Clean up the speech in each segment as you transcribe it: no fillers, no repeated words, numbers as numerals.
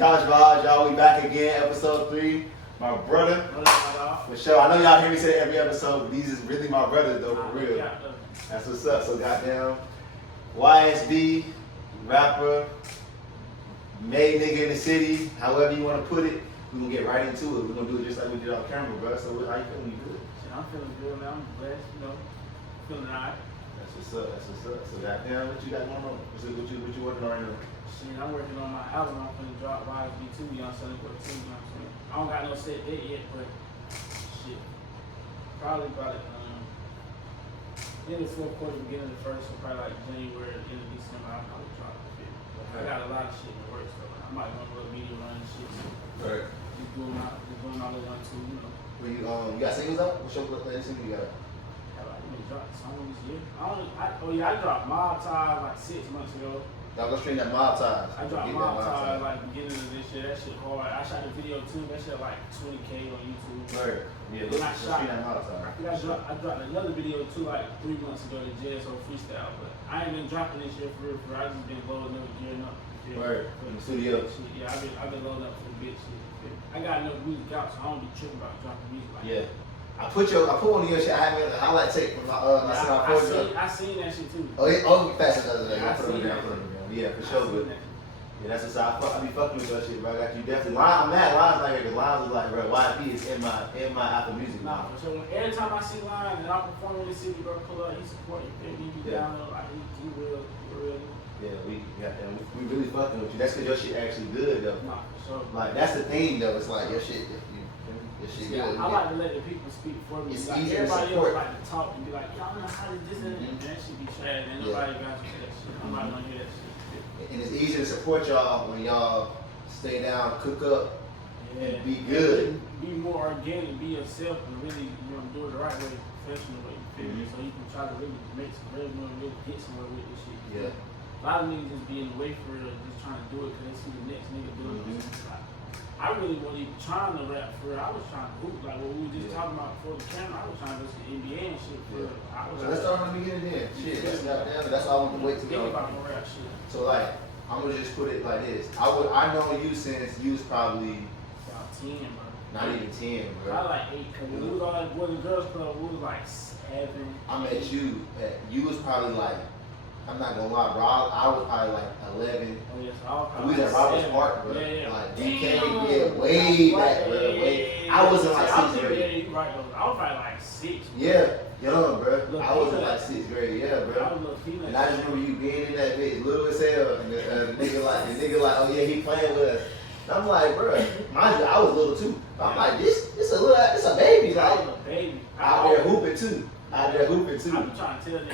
Couch Vibes, y'all. We back again, episode 3. My brother. For sure. I know y'all hear me say every episode, but these is really my brothers though, for real. That's what's up. So goddamn, YSB, rapper, made nigga in the city, however you want to put it. We're gonna get right into it. We're gonna do it just like we did on camera, bro. So how you feeling? You good? Shit, I'm feeling good, man. I'm blessed, feeling alright. That's what's up. That's what's up. So goddamn, what you got going on? What you working on right now? Shit, I'm working on my album. I'm finna drop YSB2, you know what I'm saying? You know what I'm saying? I don't got no set date yet, but shit. Probably in the fourth quarter, beginning of the first, so probably like January, end of December, I'll probably drop the video. I got a lot of shit in the works, so I might want to go media run and shit. So Right. just doing my little one too, you know. When you got singles out? What's your latest single you got? Have I even dropped a song this year? I dropped Mob Ties like 6 months ago. Y'all go straight that Mob Ties. I dropped Mob Ties like beginning of this year. That shit hard. I shot the video too. That shit like 20K on YouTube. Right. Yeah, Then I shot. that Mob Ties. I dropped another video too like 3 months ago, the JSO freestyle. But I ain't been dropping this year for real. I just been loading up, gearing up. Right. In the studio. Yeah, I've been loading up for the bitch shit. I got enough music out, so I don't be tripping about dropping music like that. I put one of your shit. I had a highlight tape from my I seen that shit too. Oh, you faster the other day. Yeah, I put it down. Yeah, for sure. But yeah, that's what's up. I be fucking with that shit, bro. I got you definitely. I'm mad. Line's like here because Lines was like, bro, YP is in my Apple Music. Nah, for sure. Every time I see Lines and I perform in the city, bro, pull up, he support you. He be down there like he real. Yeah, we really fucking with you. That's because your shit actually good though. Nah, for sure. Like that's the thing though. It's like your shit. Your shit Yeah, good. I like to let the people speak for me. It's like easier to everybody support. else like to talk and be like, y'all know how to this and that shit be trash. And nobody got to hear that shit. Nobody wanna hear that shit. And it's easier to support y'all when y'all stay down, cook up, Yeah. and be good. Be more organic, be yourself, and really, do it the right way, professional way. You feel me? So you can try to really make some revenue and really get somewhere with this shit. Yeah. A lot of niggas just be in the way for real, just trying to do it because they see the next nigga doing it. Like, I really wasn't even trying to rap for real. I was trying to hoop, like what we were just talking about before the camera. I was trying to listen to NBA and shit for real. So let's start from the beginning then. Shit, that's all I want to wait to think go. about no rap shit. So like, I'm gonna just put it like this. I know you since you was probably About 10, bro. not even 10, bro. Probably like 8, because when we was all at Boys and Girls Club, we was like 7. I met you you was probably like, I'm not gonna lie, bro. I was probably like 11. Oh, yes, I was We was at Robert's Park, bro. Yeah. Like DK, way back, bro. Way. I wasn't like 6th grade. Yeah, you right though. I was probably like 6. Yeah, young, bro. Look, I wasn't peanut. like 6th grade, yeah, I bro. was a little peanut. And I just remember you being in that bitch, little as hell, and the nigga like, oh yeah, he playing with us. And I'm like, bro, mind you, I was little too. I'm like, this a baby, I like was a baby. out there hooping too. I be trying to tell them, you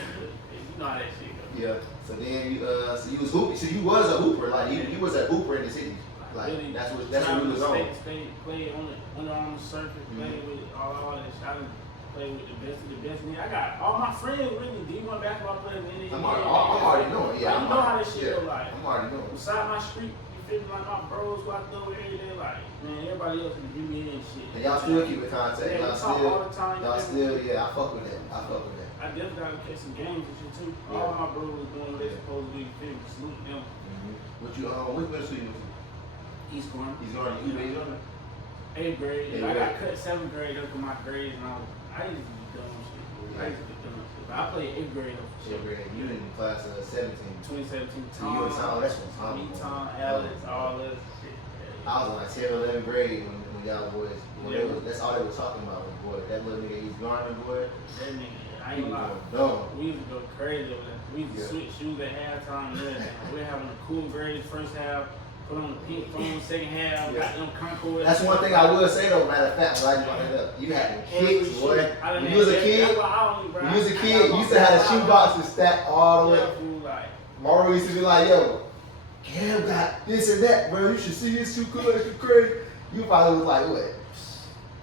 know how that shit goes. Yeah. So then so you was hooping. So you was a hooper, like you was a hooper in the city. Like really, that's what we was on. Play on the surface, play with all that shit. I play with the best of the best. I got all my friends really D1 basketball players in the I'm already knowing. Yeah, you know how this shit go like. I'm already knowing. Beside my street, you feel me, like my bros who I know every day, like, man, everybody else can bring me in and shit. And y'all still keep in contact. Yeah, Y'all we talk all the time. I fuck with that. I definitely gotta catch some games and shit too. Yeah. All my bros was doing what they supposed to do, you feel me, salute them. What you which middle school you went to? East Corner. He's on. 8th grade. Yeah, I got cut 7th grade up in my grades and I used to be dumb shit. I used to be dumb shit. But I played 8th grade up for sure. You in class of 17. 2017, So you and Tom, that's what Tom. me, Tom, Alex, all that shit. I was in like 10th, 11th grade when y'all boys. That's all they were talking about was boy. That little nigga, he's Garner boy. That nigga, I ain't gonna lie. Dumb. We used to go crazy over there. We used to switch shoes at halftime and everything. We're having a cool grades first half, put on the pink phone second half, got them Concord. That's one thing I will say though, matter of fact, when I brought it up. You had the kicks, boy. When you was a kid, you used to have the shoe boxes stacked all the way. Mario used to be like, yo, Cam got this and that, bro. You should see his shoe collection crazy. You probably was like, what?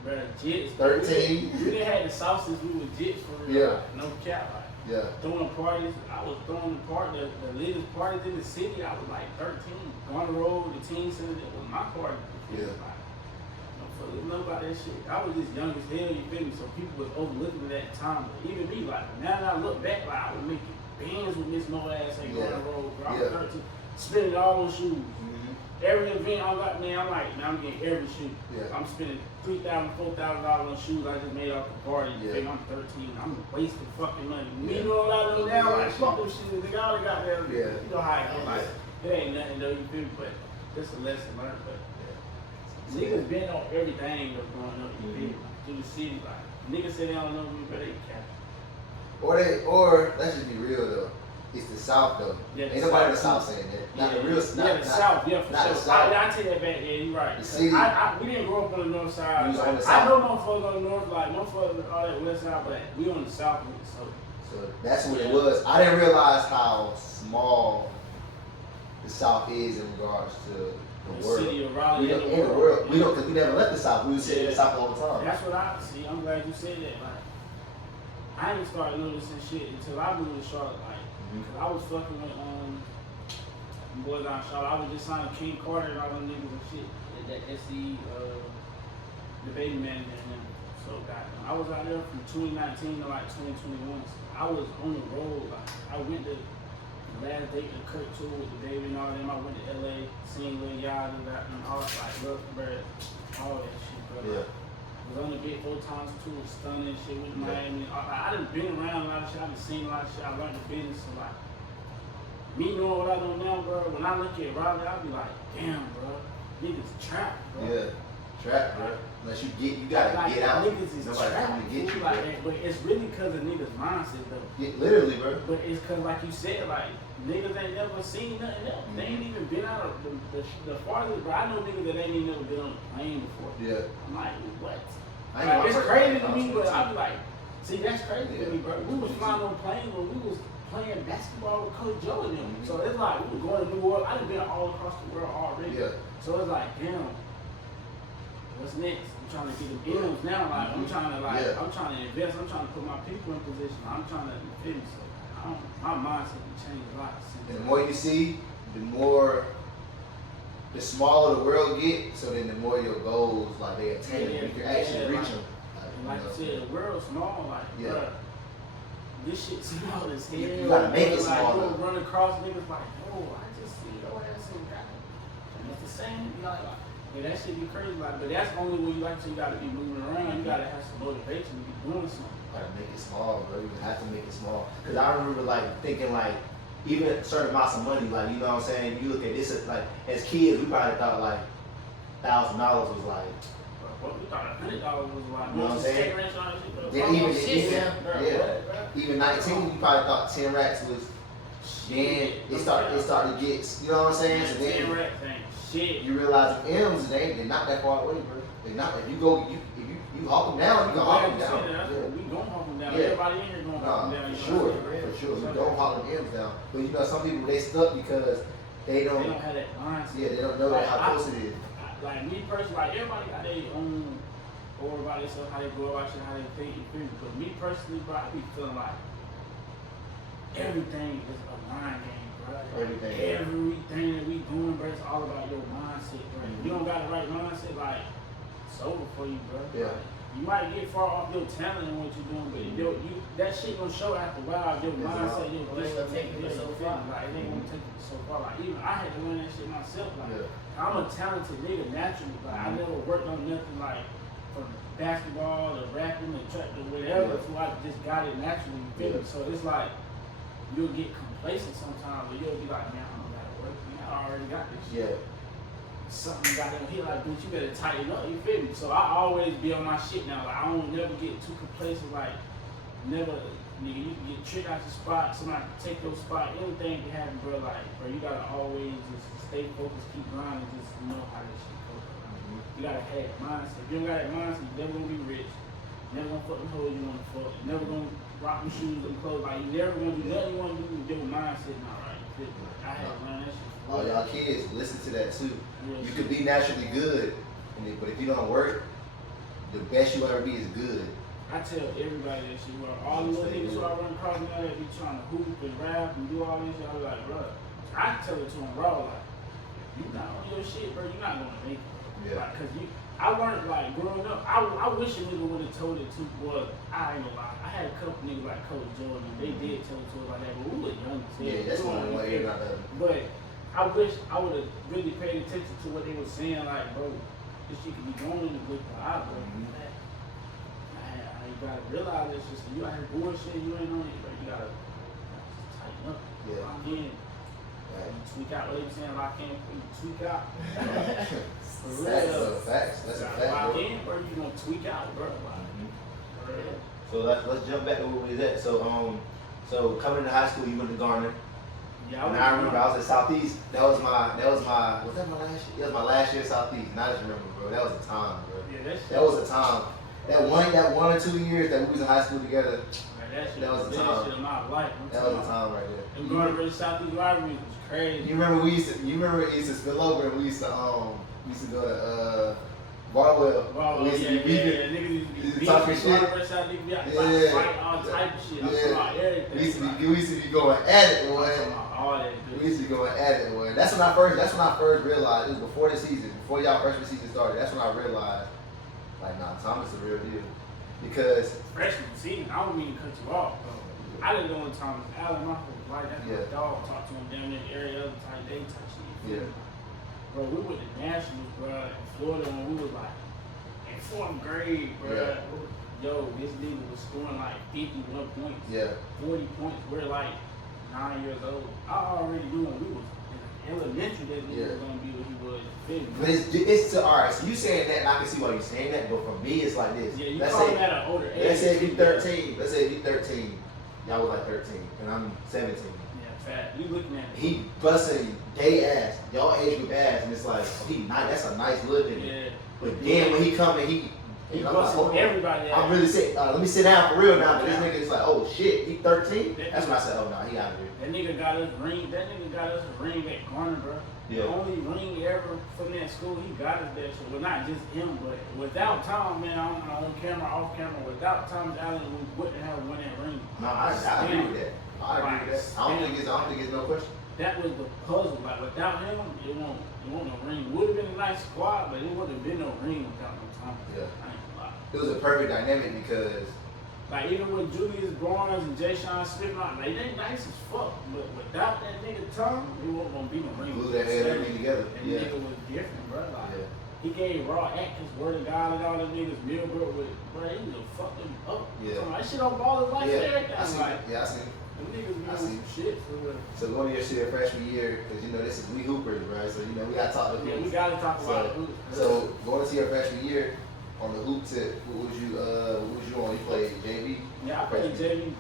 Bro, Jits. 13. We didn't have the sauces, we were Jits for real. Yeah. Like, no cap. Like, Yeah. throwing parties. I was throwing the latest parties in the city. I was like 13. On the road, the teen center, that was my party. Yeah. Like, don't know about that shit. I was just young as hell, you feel me? So people was overlooking me at that time. But even me, like, now that I look back, like, I was making bands with Miss Mo ass ain't going on the road, bro. I was 13. Spending all those shoes. every event I got, man, I'm like, man, I'm getting every shoe. Yeah. I'm spending $3,000, $4,000 on shoes I just made off the party. Yeah. I'm 13. I'm wasting fucking money. Me know what I do now? Like, fuck them shoes. Nigga, all they got there. Yeah. You know how it go. Like, it ain't nothing though, you feel me? But just a lesson learned. But niggas been on everything that's going on, you feel me? Through the city. Like, niggas say they don't know me, but they cap. Or let's just be real though. It's the South though. Yeah, ain't nobody in the South saying that. Not the real South. Yeah, the South, yeah, for not sure. the South. I take that back, yeah, you're right. The city. We didn't grow up on the north side. We was on the I south. know motherfuckers on the north, like motherfuckers all that west side, but we on the south. So that's what it was. I didn't realize how small the South is in regards to the world. City of Raleigh, in the world. We don't, because we never left the South. We was sitting in the South all the time. That's what I see. I'm glad you said that. Like, I didn't start noticing shit until I moved to Charlotte. Like, cause I was fucking with boys down in Charlotte. I was just signing King Carter and all them niggas and shit. That SE, the baby man and them. So I was out there from 2019 to like 2021. So I was on the road. Like, I went to the last date in Kurt tour with the baby and all them. I went to LA, seen Lil Yachty and all like Luxembourg, all that shit, bro. Yeah. Was on the big 4 times too, stunning shit with Miami. I done been around a lot of shit. I done seen a lot of shit. I learned the business. So like, me knowing what I know now, bro. When I look at Raleigh, I be like, damn, bro, niggas trap, bro. Yeah, trap, bro. Unless you gotta like, get out. Niggas is Nobody trap, coming to get you, like bro. that. But it's really because of niggas' mindset, though. Yeah, literally, bro. But it's cause, like you said, like niggas ain't never seen nothing else. They ain't even been out of the farthest. Bro, I know niggas that ain't even never been on a plane before. Yeah. I'm like, what? I Like, it's crazy to me, but I I be like, see, that's crazy to me, bro. We was flying on planes when we was playing basketball with Coach Joe and them. So it's like we were going to New Orleans. I done been all across the world already. Yeah. So it's like, damn, what's next? I'm trying to get the M's now. Like I'm trying to I'm trying to invest. I'm trying to put my people in position. I'm trying to finish. So my mindset has changed a lot. And the more you see, the smaller the world get. So then the more your goals, like they attain, you can actually reach them. Like you said, the world's small. Like, bruh, this shit small as hell. You gotta make it small. Like, run across niggas like, oh, I just see your ass in that. And it's the same. You know, like, yeah, that shit be crazy. Like, but that's only when you like to. You gotta be moving around. You gotta have some motivation to be doing something. You gotta make it small, bro. You have to make it small. Cause I remember like thinking like, even certain amounts of money, like, you know what I'm saying? You look at this as like, as kids, we probably thought like $1,000 was like. Well, we thought $100 was like. You know what I'm saying? Then even 19, you probably thought 10 racks was. Then it started to get, you know what I'm saying? So then 10 racks ain't shit. You realize M's, they're not that far away, bro. They're not. If you go, you hawk them down, you can hawk them down. We gon' hawk them down. Yeah. Everybody in here gon' hawk them down. For sure. You don't hawk them M's down. But you know, some people they stuck because they don't have that mindset. Yeah, they don't know like, how close it is. Like me personally, like everybody got their own or about themselves, how they go about shit, how they think and feel. But me personally, bro, I be feeling like everything is a mind game, bro. Everything that we doing, bro, it's all about your mindset, bro. If you don't got the right mindset, like, it's over for you, bro. Yeah. Like, you might get far off your talent and what you're doing, but that shit gonna show after a while. Your mindset, your discipline, take it so far. Like, it ain't gonna take it so far. Like, even I had to learn that shit myself. Like, I'm a talented nigga naturally. Like, I never worked on nothing like from basketball or rapping or track or whatever. So I just got it naturally. You feel me? So it's like you'll get complacent sometimes, but you'll be like, man, I don't gotta work. Man, I already got this shit. Something got in here, like, bitch, you better tighten up, you feel me? So I always be on my shit now. Like, I don't never get too complacent, like, never, nigga, you can get tricked out your spot, somebody can take your spot, anything can happen, bro. Like, bro, you gotta always just stay focused, keep grinding, just know how this shit goes. You gotta have that mindset. If you don't got that mindset, you're never gonna be rich. Never gonna fuck them hoes you wanna fuck. You're never gonna rock them shoes and clothes. Like, you never gonna do nothing you wanna do with your mindset now, right? You feel me? I had to learn that shit. All y'all kids, listen to that too. You could be naturally good, but if you don't work, the best you ever be is good. I tell everybody that shit, bro. All the little niggas who I run across now that be trying to hoop and rap and do all this shit, I be like, bro, I tell it to them raw, like, you not on your shit, bro, you're not gonna make it. Yeah. Like, cause I learned, like, growing up, I wish a nigga would have told it to, boy, I ain't gonna lie. I had a couple niggas like Coach Jordan, and they did tell it to us like that, but we were young as hell. Yeah, that's one way or another. But I wish I would have really paid attention to what they were saying. Like, bro, this shit can be going in the good part, bro. You gotta realize this. Just you out here bullshit. You ain't on it, bro. You gotta tighten up. Yeah. Lock in. Right. Tweak out. What they saying? Lock in. Tweak out. For real. That's a fact. That's a fact, Lock bro. in, bro. You gonna tweak out, bro. For real. So let's jump back to where we was at. So coming to high school, you went to Garner. Yeah, And I remember I was at Southeast. Was that my last year? That was my last year at Southeast. Now I just remember, bro. That was a time, bro. Yeah, that was a time. That 1 or 2 years that we was in high school together. That was a time. Shit of my life. That was a time right there. And Garner versus Southeast rivalry was crazy. You remember it used to spill over and we used to go to Barwell. We used to be beefing. Niggas used to be talking shit. Yeah. Fight all type of shit. Everything. We used to be going at it, boy. All that. We used to be going at it, boy. That's when I first realized. It was before the season, before y'all freshman season started. That's when I realized, like, nah, Thomas is a real deal. Because freshman season, I don't mean to cut you off, bro. I didn't know Thomas Allen, my whole life. That's my dog. Talked to him down in the area, other type day type shit. Yeah. Bro, we went to nationals, bro, in Florida when we was like in 4th grade, bro. Yeah. Yo, this nigga was scoring like 51 points. Yeah. 40 points. We're like 9 years old. I already knew when we was in elementary that nigga was gonna be what he was. But it's all right. So you saying that, and I can see why you saying that. But for me, it's like this. Yeah, you call him at an older age. Let's say if you 13. Let's say if you 13. Y'all was like 13, and I'm 17. Yeah, fat. You looking at He busting gay ass, y'all age group ass, and it's like that's a nice look in it. Yeah. But then when he come and he busting everybody. I'm really sick. Let me sit down for real now. But this nigga is like, oh shit, he 13. That's when I said, oh no, he out of here. That nigga got us ring. That nigga got us a ring at Garner, bro. Yeah. The only ring ever from that school, he got us that shit. Well, not just him, but without Tom, man, on camera, off camera, without Thomas Allen, we wouldn't have won that ring. No, I agree with that. I agree with that. I don't think it's no question. That was the puzzle. Like without him, it won't no ring. Would have been a nice squad, but it wouldn't have been no ring without no Thomas. Yeah. I ain't gonna lie. It was a perfect dynamic because like even with Julius Barnes and Jay Sean Smith, like they nice as fuck, but without that nigga Tom, it wasn't gonna be no ring. glue that head everything together. That nigga was different, bro. Like, he gave Raw Atkins, Word of God, and all them niggas. Millbrook with, bro, he was fucking up. Yeah. That shit on Ballers Life and everything. I see. Like, I see. them niggas be on some shit for real. So going to your shit freshman year, because this is we hoopers, right? So we gotta talk about Yeah, hoops. we gotta talk about hoops. So going into your freshman year, on the hoop tip, what was you on? You played JV? Yeah, I played JV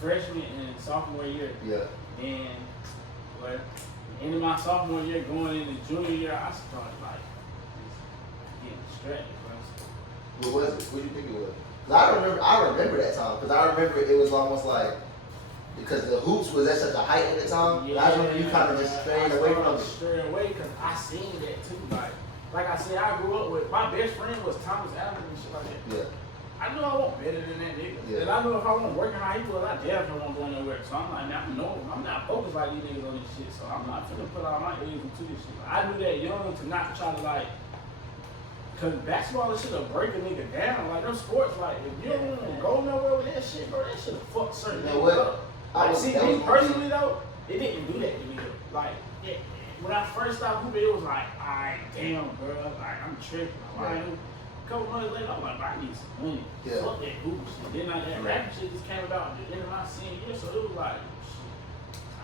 freshman and sophomore year. Yeah. And but end of my sophomore year, going into junior year, I started like just getting distracted, bro. What was it? What do you think it was? 'Cause I remember that time. Because I remember it was almost like because the hoops was at such a height at the time. Yeah, I remember you kind of just straying away from it. Strayed away because I seen that too. Like I said, I grew up with my best friend was Thomas Allen and shit like that. Yeah. I knew I wasn't better than that nigga. Yeah. And I knew if I wasn't working how he was, I definitely wasn't going nowhere. So I'm like, man, I'm not focused like these niggas on this shit. So I'm not finna put all my eggs into this shit. I knew that young to not try to like, cause basketball is shit'll break a nigga down. Like those sports, like if you don't wanna go nowhere with that shit, bro, that shit'll fuck certain You know niggas what? up. Like, see, me personally though, it didn't do that to me. Like, when I first started hooping, it was like, alright, damn, bro, like I'm tripping. Like, a couple months later, I'm like, I need some money. Yeah. Fuck that hoop shit. Then that rap shit just came about at the end of my senior year, so it was like, shit,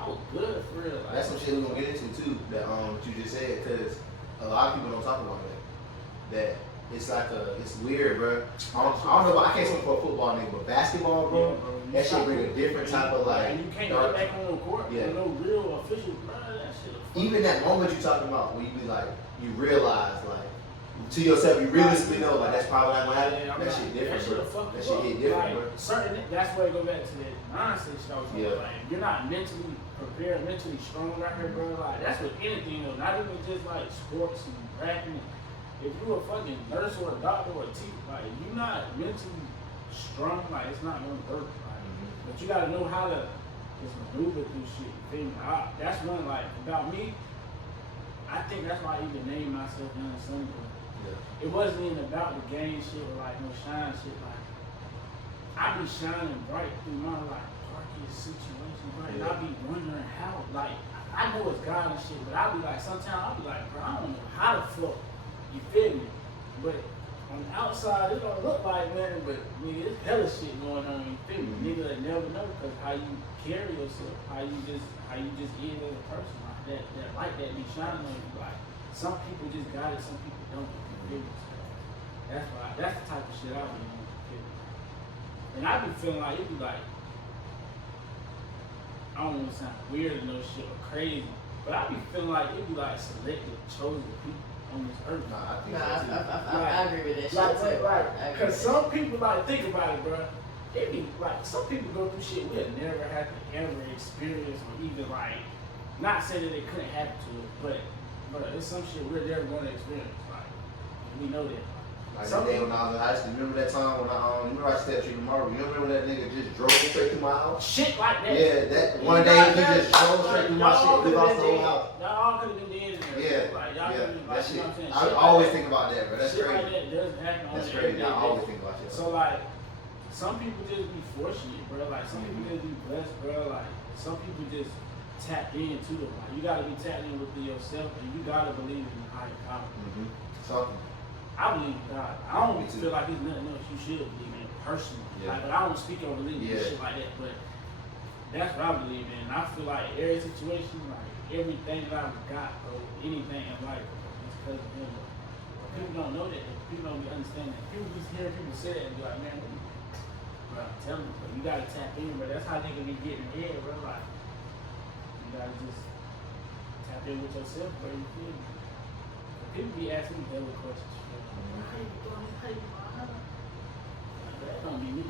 I was good for real. Like, That's some shit we're gonna get into too. That what you just said, because a lot of people don't talk about that. That it's like it's weird, bro. I don't know. I can't speak for a football nigga, but basketball, bro. That shit bring a different type of like. And you can't get back on the court with no real official, bro. That shit. Even that moment you talking about, when you be like, you realize like to yourself, you realistically know like that's probably not gonna happen. That shit different, bro. That shit hit different, bro. Certain, that's where it go back to that nonsense shit I was talking about. Like, if you're not mentally prepared, mentally strong out here, bro. Like that's with anything, though. Not even just like sports and rapping. If you a fucking nurse or a doctor or a teacher, like if you're not mentally strong, like it's not gonna work. Like, but you gotta know how to just maneuver through shit. You feel me? That's one like about me. I think that's why I even named myself Young Sunny. It wasn't even about the game shit or like no shine shit. Like I be shining bright through my like darkest situation, right? And I be wondering how, like, I know it's God and shit, but I'll be like, sometimes I'll be like, bro, I don't know how the fuck, you feel me? But on the outside, it don't look like nothing, but nigga, it's hella shit going on, you feel me? Nigga that never know, because how you carry yourself, how you just is as a person, like that light that be shining on you, like, some people just got it, some people don't, you feel me? So that's the type of shit I be on, you feel me? And I be feeling like, it be like, I don't want to sound weird or no shit or crazy, but I be feeling like it be like selected, chosen people on this earth. I agree with that shit. Like, cause some people like think about it, bro. It be like some people go through shit we'll never have to ever experience or even like, not saying that it couldn't happen to us, but it's some shit we're never going to experience. Like, we know that. Like that day when I was in high school, remember that time when remember I stepped to tomorrow? You remember when that nigga just drove straight through my house? Shit like that. Yeah, that one day he just drove straight through my shit, through my whole house. Y'all all could have been dead in there. Yeah, Like, y'all yeah, been, that like, shit. You know what I'm saying? I Shit always like think about that, bro. That's shit crazy. like that doesn't happen on That's the crazy. I everyday always basis. think about shit. So like, some people just be fortunate, bro. Like some people just be blessed, bro. Like some people just tap into it. Like you gotta be tapped in with yourself, and you gotta believe in higher power. Something. I believe in God. I don't feel like there's nothing else you should believe in personally. Yeah. Like, but I don't speak on religion and shit like that. But that's what I believe in. And I feel like every situation, like everything that I've got, bro, anything in life, it's because of Him. People don't know that. People don't understand that. People just hear people say that and be like, man, bro, I'm telling you, bro, you gotta tap in, bro. That's how niggas be getting ahead, bro. Like, you gotta just tap in with yourself, bro. You feel me? People be asking me hella questions. How you doing this? How you doing? That don't be me.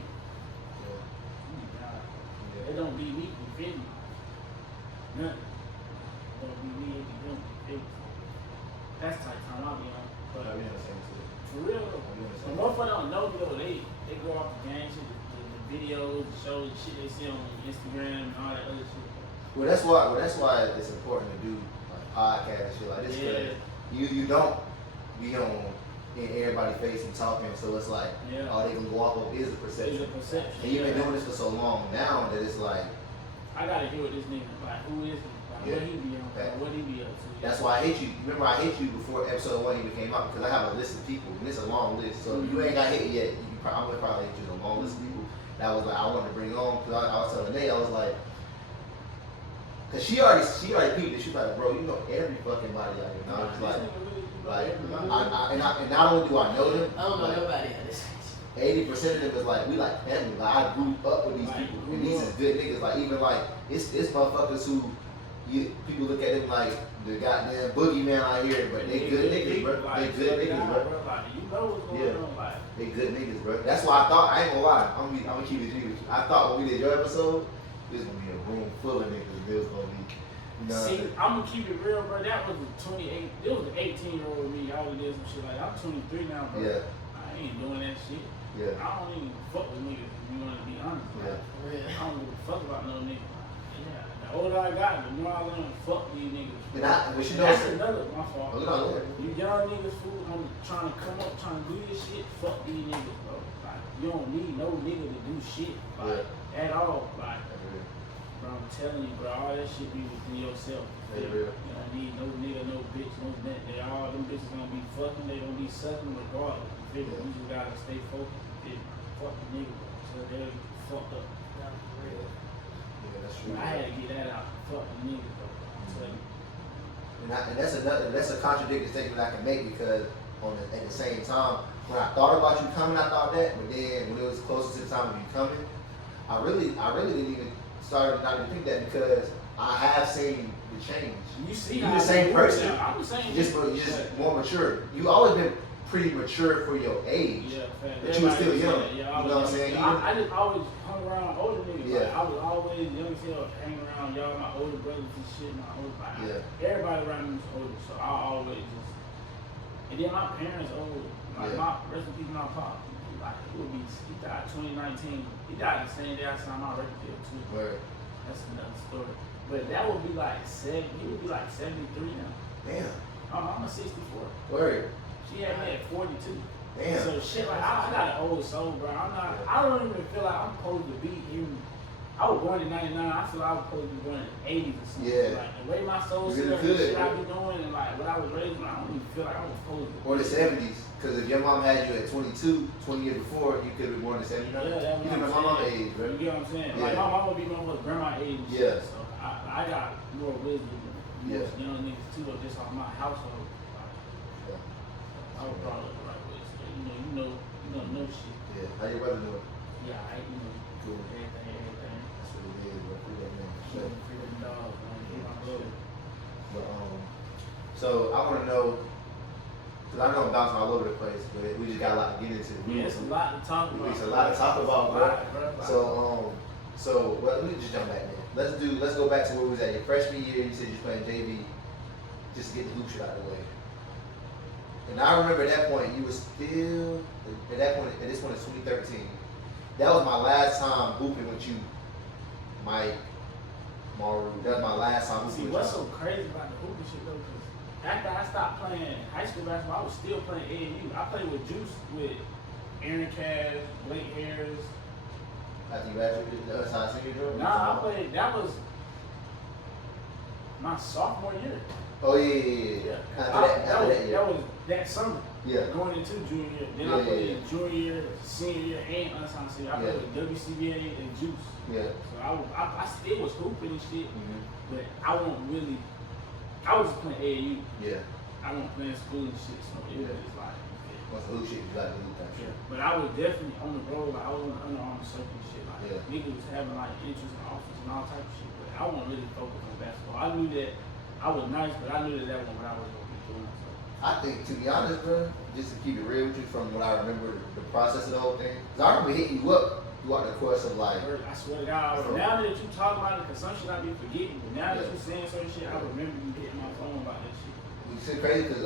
It don't be me. You feel me? Nothing. It don't be me. It be them. You feel me? That's the type of time I'll be on. But I be on the same shit. for real, the motherfuckers don't know me though. They go off the gang shit, the videos, the shows, the shit they see on Instagram and all that other shit. Well, that's why it's important to do like podcasts and shit like this. Yeah. You don't be on in everybody's face and talking, so it's like all they can go off of is a perception. It's a perception. And you've been doing this for so long now that it's like I gotta hear what this nigga like. Who is he? Like, what he be on? Like, what he be up to? that's why I hate you. Remember, I hate you before episode 1 even came out because I have a list of people, and it's a long list. So if you ain't got hit yet, I would probably hate you a long list of people that was like I wanted to bring on. Because I was telling Nate, I was like, because she already peeped it. She was like, bro, you know every fucking body out here. And I was like, and not only do I know them, I don't know nobody on this. 80% of them is like we like family. Like I grew up with these people, and these is good niggas. Like even like it's motherfuckers who people look at them like the goddamn boogeyman out here, but they good niggas, bro. They good niggas, bro. You know what's going on, like. They good niggas, bro. That's why I thought I ain't gonna lie. I'm gonna keep it G with you. I thought when we did your episode, it was gonna be a room full of niggas. It was gonna be. See, I'm gonna keep it real, bro. That was the 28. It was the 18-year-old me. I did some shit like that. I'm 23 now, bro. Yeah. I ain't doing that shit. Yeah. I don't even fuck with niggas. If you wanna be honest, bro. Yeah. I don't give a fuck about no niggas. Yeah. The older I got, the more I learn to fuck these niggas. But you know, that's another my fault. Oh, You young niggas, fool, I'm trying to come up, trying to do this shit. Fuck these niggas, bro. Like, you don't need no nigga to do shit, like, at all. Like, bro, I'm telling you, bro, all that shit be within yourself. You don't need no nigga, no bitch, no nothing. They all them bitches gonna be fucking, they gonna be sucking regardless. You feel me? You just gotta stay focused. Fuck the nigga, bro. So they're fucked up. Yeah, that's true. I had to get that out. Fuck the nigga, bro. I'm telling you. And that's a contradicting statement I can make because at the same time, when I thought about you coming, I thought that, but then when it was closer to the time of you coming, I really didn't even start not even think that because I have seen the change. You see, you're the same person. I'm the same. Just more mature. You always been pretty mature for your age. Yeah, but you were still young. Yeah, you know what I'm saying? I just always hung around older niggas. Yeah. Like, I was always young as hell, hanging around y'all, my older brothers and shit. My older, like, everybody around me was older, so I always just. And then my parents old. Like my rest in peace, my pop. Like he died 2019. He died the same day I signed my record deal too. Word. That's another story. But that would be like 70. He would be like 73 now. Damn. I'm a 64. Word. She had me at 42. Damn. So shit, like I got an old soul, bro. I don't even feel like I'm supposed to be in. I was born in '99. I feel I was supposed to be born in the '80s or something. Yeah. Like the way my soul You set up, really the shit could, I be doing, and like what I was raised on, I don't even feel like I was supposed to. Or the 70s, because if your mom had you at 22, 20 years before, you could have been born in 79. Yeah, that's You what could I'm have been my mama's saying. age, bro. You get what I'm saying? Yeah. Like my mama be my grandma age. And Yeah. shit, so I got more wisdom than Yeah. most young niggas too, or just on my household. Like, Yeah. I was brought up the right way. So know shit. Yeah. How your brother doing? Yeah, Cool. everything. That's what it is, bro. Free that man. Free Sure. them dogs, man. Get my brother. But, so I want to know, because I know I'm bouncing all over the place, but we just got a lot to get into. Yeah, it's a lot to talk about. It's a lot to talk about, bro. Bro. So well, let me just jump back, man. Let's go back to where we was at your freshman year. You said you was playing JV, just to get the hoop shit out of the way. And I remember at that point, you were still at this point in 2013. That was my last time hooping with you, Mike, Maru. That was my last time hooping See, with what's you. so crazy about the hooping shit though, because after I stopped playing high school basketball, I was still playing AAU. I played with Juice, with Aaron Cash, Blake Harris. After you graduated, the other side senior drill? Nah, I played, that was my sophomore year. Oh yeah. That was that summer. Yeah. Going into junior year. Then I played junior year, senior year, and unsigned senior. I played with WCBA and Juice. Yeah. So I still was hooping and shit, Mm-hmm. but I was just playing AAU. Yeah. I wasn't playing school and shit, so it was just like, Once the hoop shit, you got to hoop that shit. but I was definitely on the road. Like I was on the Under Armour circuit and shit. Like Yeah. niggas was having like interest in offense and all type of shit, but I wasn't really focused on basketball. I knew that I was nice, but I knew that wasn't what I was gonna be doing. So. I think, to be honest, bro, just to keep it real with you from what I remember, the process of the whole thing, because I remember hitting you up throughout the course of like, I swear to God, now that you talk about it, because some shit I be forgetting, but now that you saying certain shit, I remember you hitting my phone about that shit. it's so crazy because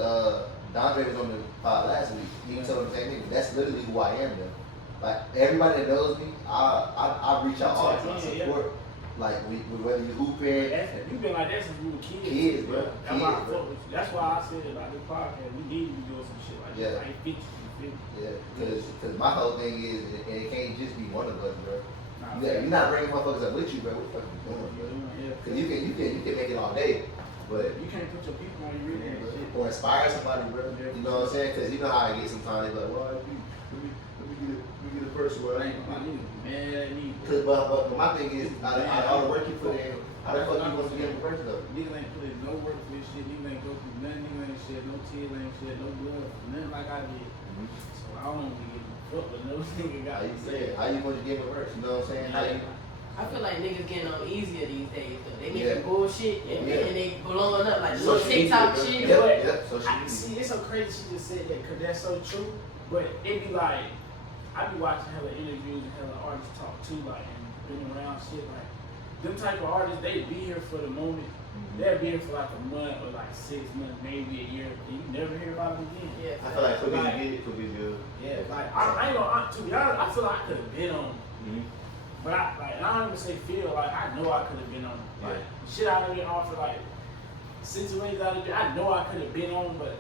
Dondre was on the pod last week. He told the same thing. That's literally who I am, though. Like everybody that knows me, I reach out all the time, support. Like whether you hooping. You've been like that since we were kids. Kids, bro. That's why I fuck with you. That's why I said about this podcast, we need to be doing some shit like that. Like 50, 50. Yeah, because my whole thing is, and it can't just be one of us, bro. Nah, You're not bringing motherfuckers up with you, bro. What the fuck you doing, bro? Because you can make it all day, but You can't put your people on you reading that shit. or inspire somebody, bro. You know what I'm saying? Because you know how I get sometimes. They be like, well, let me get a person where I ain't. But my thing is, out of all the work you put in, how the fuck you supposed to get a person though? Niggas ain't put in no work for this shit. Niggas ain't go through nothing. Niggas ain't shed no tears, ain't shed no blood, nothing like I did. So I don't be getting fucked with no nigga got How you say it? How you going to give a person? You know what I'm saying? How you? I feel like niggas getting on easier these days though. They making Yeah. bullshit and they blowing up like Social little TikTok media, shit. bro. But Yep, social I media. see, it's so crazy she just said that because that's so true. But it be like, I be watching hella interviews and hella artists talk too, like, and been around shit. Like, them type of artists, they be here for the moment. They'll be here for like a month or like 6 months, maybe a year, and you never hear about them again. Yeah. I feel like could be good. Yeah, like, I ain't gonna, to be honest, I feel like I could have been on. But I don't even say feel, like, I know I could have been on. Like, shit I done been offered, like, situations I done been, I know I could have been on, but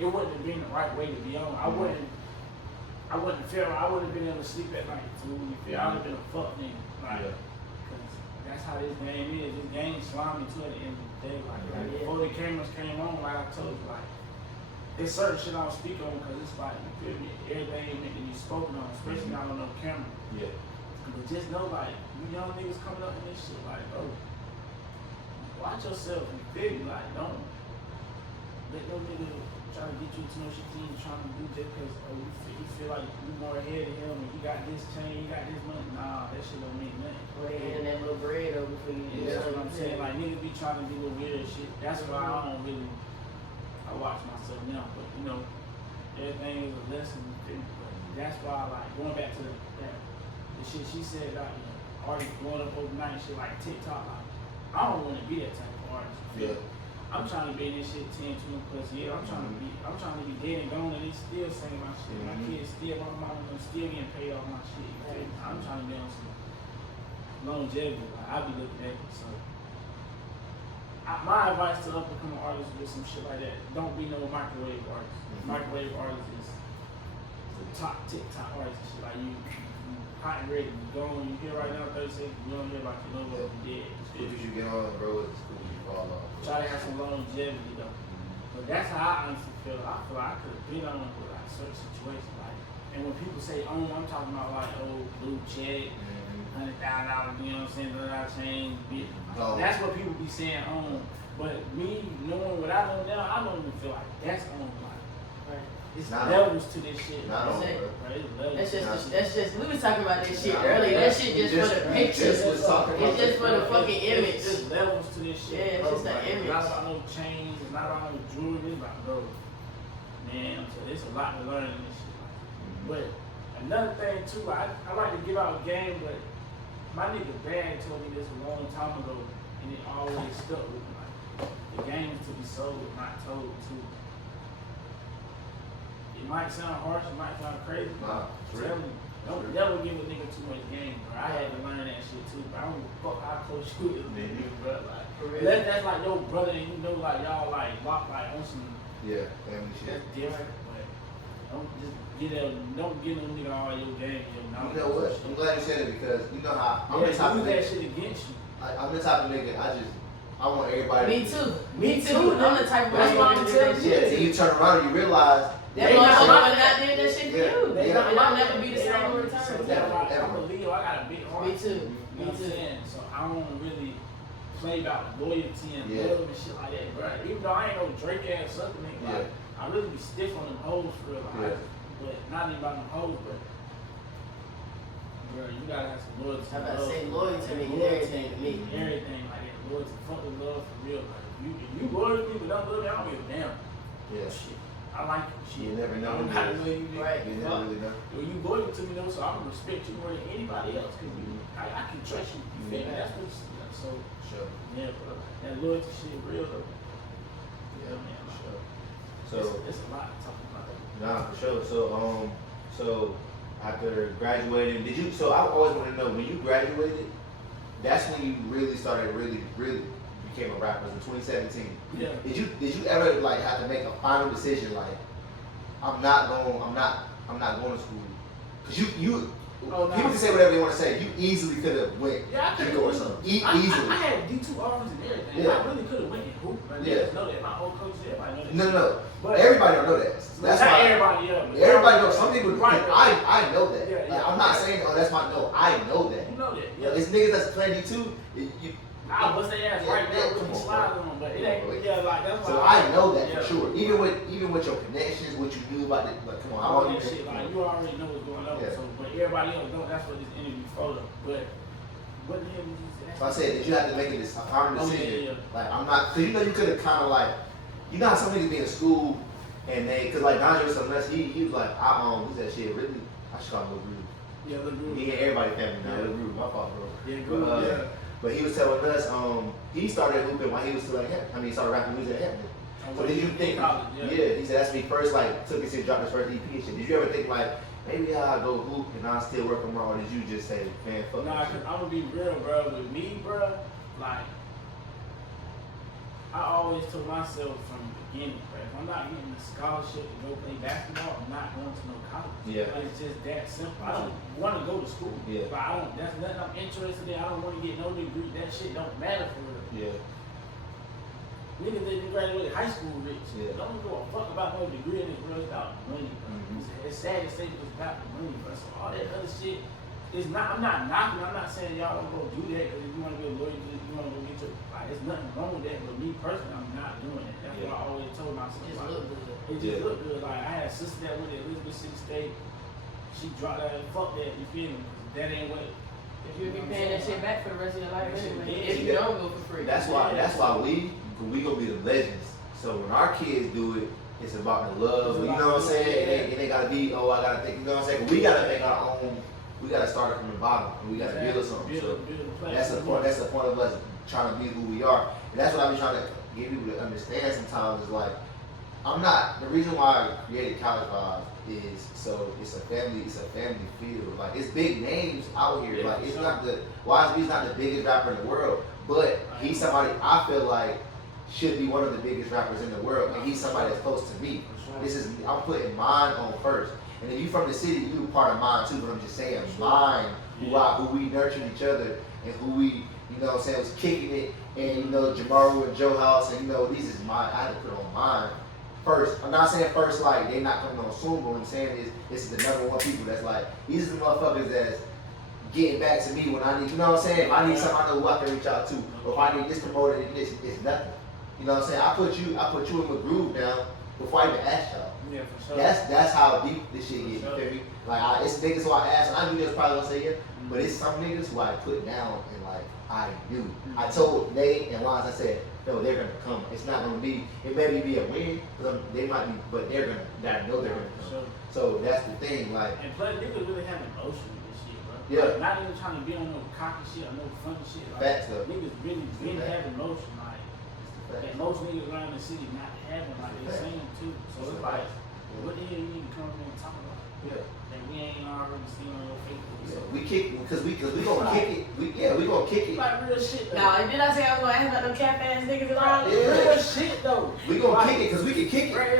it wouldn't have been the right way to be on. I wouldn't have been able to sleep at night, too. You feel? I would have been a fuck nigga. Like, cause that's how this game is. This game slimy to at the end of the day. Like, before the cameras came on, like I told you, like, there's certain shit I don't speak on because it's like, you feel me? Everything ain't meant to be spoken on, especially not on no camera. Yeah. But just know, like, you young niggas coming up in this shit, like, bro, watch yourself, you feel me? Like, don't let no nigga try to get you to know shit you trying to do just because you feel like you more ahead of him and you got this chain, you got this money. Nah, that shit don't mean nothing. And that little bread over for you. Yeah, that's what I'm saying. Like, niggas be trying to do little weird shit. That's why I don't really, I watch myself now. But, you know, everything is a lesson. But that's why, like, going back to that, the shit she said about, you know, artists blowing up overnight and shit like TikTok. Like, I don't want to be that type of artist. Yeah. I'm trying to be in this shit 10, 20 plus years. I'm trying to be dead and gone and they still saying my shit. My kids still, my mama still getting paid off my shit. I'm trying to be on some longevity. Like, I be looking at it. So my advice to up and coming artists with some shit like that, don't be no microwave artist. Microwave artist is the top TikTok artist and shit. Like you hot and ready. You go on, you hear right now 30 seconds, you don't hear about your logo, you dead. School you get on, bro, it's school you fall off. Try to have some longevity though. But that's how I honestly feel. I feel like I could have been on with like certain situations. Like, and when people say I'm talking about like blue check, $100,000, you know what I'm saying, that I changed. That's what people be saying But me knowing what I know now, I don't even feel like that's like it's levels to this shit. Not on, bro. That's just we was talking about this shit earlier. That shit just for the pictures. It's just for the fucking image. It's just levels to this shit. Yeah, it's just the image. It's not about no chains, it's not about no jewelry, it's about bro. Man, so there's a lot to learn in this shit. But another thing too, I like to give out game, but my nigga Bag told me this a long time ago, and it always stuck with me. Like, the game is to be sold, not told too. It might sound harsh, it might sound crazy. Nah, Tell me, don't never give a nigga too much game, bro. I had to learn that shit too, bro. I don't give a fuck how close you is, nigga, bro. Like, that's like your brother, and you know, like y'all like lock like on some. Yeah, family shit. That's different, but don't just don't get no nigga all your game. You know what? I'm glad you said it because you know how I'm the type of that shit against you. I'm the type of nigga. I want everybody. Me too. I'm the type of That's why I'm telling you. Yeah, and you turn around and you realize. That motherfucker not did that shit for you. They don't never be the same in return. I'm a Leo. I got a big heart. Me too. You know what I'm saying? So I don't really play about loyalty and love and shit like that, bro. Even though I ain't no Drake ass sucker nigga, like, I really be stiff on them hoes for real. Like, but not even about them hoes, but bro, you gotta have some loyalty. I'm about to say loyalty means everything to me. Everything like that. Loyalty, fuck the love for real. Like, if you loyal to me but don't love me, I don't give a damn. Yeah. Shit. I like it. Shit. You never know. I'm not really right. You never really know. Well, you loyal to me though, so I'm gonna respect you more than anybody else. Cause I can trust you. You feel me? That's what it's so. Sure. Yeah, bro. That loyalty shit real though. Yeah, man. sure. So it's a lot to talk about. Nah, for sure. So after graduating, did you? So I always want to know when you graduated. That's when you really started, really became a rapper. It was in 2017. Yeah. Did you ever like have to make a final decision like I'm not going to school? Cause you people can say whatever they want to say. You easily could have went judo or something. Easily. I had D2 offers and everything. Yeah. I really could have went in hoop. I didn't know that. My old coach, everybody know that. No. But Everybody don't know that. That's not why everybody. Yeah. everybody knows. Some people. Right. I know that. Yeah, Like, I'm not saying that's my no. I know that. You know that. Yeah. It's niggas that's playing D2. I bust their ass right now with the slides on, but it ain't. Yeah, like that's why. So I know that for sure. Even with your connections, what you knew about it. Like, come on, all that shit. Like you already know what's going on. Yeah. So, but everybody else don't. That's what this interview for. But what the hell did you say? So I said, did you have to make a final decision? Yeah. Like I'm not, cause you know you could have kind of like, you know how some niggas be in school and they, cause like Donnie was something else. He was like, who's that shit? Really? I should call him Lil Groove. Yeah, Lil Groove. He ain't everybody family now. Yeah. Lil Groove, my fault, bro. Yeah, Groove. But he was telling us, he started hooping while he was still at Hampton. I mean, he started rapping music at Hampton. So did you think? Yeah, he said that's when he first like took his shit, dropped his first EP and shit. Did you ever think like maybe I'll go hoop and I'll still work on my, or did you just say, man, fuck Nah, cause I'm gonna be real, bro. With me, bro, like I always told myself from the beginning, bro, if I'm not getting a scholarship to go play basketball, I'm not going to no college. Yeah. Like, it's just that simple. I don't want to go to school. Yeah. But I don't. That's nothing I'm interested in. I don't want to get no degree. That shit don't matter for real. Yeah. Niggas that graduated high school rich. Yeah. Don't give a fuck about no degree in this world. It's about money, bro. It's sad to say, but it's about the money, bro. So all that other shit is not. I'm not knocking. I'm not saying y'all don't go do that because if you want to be a lawyer, you want to go get your. Like, there's nothing wrong with that. But me personally, I'm not doing it. That's what I always told myself. It just like, look good. It just look good. Like I had a sister that went to Elizabeth City State. She dropped out and fuck that. You feel me? That ain't what. You'll be paying that shit back for the rest of your life anyway. Yeah. If you don't go for free. That's why we gonna be the legends. So when our kids do it, it's about the love. You know what I'm saying? It ain't gotta be, I gotta think. You know what I'm saying? We gotta make our own. We gotta start from the bottom, and we gotta build something. So that's the point. That's the point of us trying to be who we are, and that's what I be trying to get people to understand. Sometimes is like, I'm not. The reason why I created College Vibes is so it's a family field. Like it's big names out here. Like it's not the YSB's not the biggest rapper in the world, but he's somebody I feel like should be one of the biggest rappers in the world, and he's somebody that's close to me. I'm putting mine on first, And if you from the city, you a part of mine too. But I'm just saying, mine, who we nurtured each other, and who we, you know what I'm saying, was kicking it. And you know, Jamaru and Joe House, and you know, these is mine. I had to put on mine first. I'm not saying first like they not coming on soon, but what I'm saying is this is the number one people that's like, these are the motherfuckers that's getting back to me when I need, you know what I'm saying? If I need something, I know who I can reach out to. Or if I need this promoted, it's nothing. You know what I'm saying? I put you in my groove now before I even asked y'all. Yeah, for sure. That's how deep this shit gets, you feel me? Like, it's niggas who I asked, and I knew they was probably gonna say yeah, but it's some niggas who I put down and like, I knew. I told Nate and Lons, I said, no, they're gonna come. It's not gonna be, it may be a win, they might be, but they're gonna, I know they're gonna come. Sure. So that's the thing, like. And plus, niggas really have emotion with this shit, bro. Yeah. Like, not even trying to be on no cocky shit or no funny shit. Like, Facts, though. niggas really have emotion, like, that most niggas around the city not having, like, they saying too. So it's like, what the hell you need to come here and talk about? Yeah. That we ain't already seen on your Facebook. Yeah, we kick because we gonna kick it. We gonna kick it. Like real shit though. Now, did I say I was gonna ask about them cap ass niggas and all? Yeah. Real shit though. We gonna Like, kick it because we can kick it. Bruh,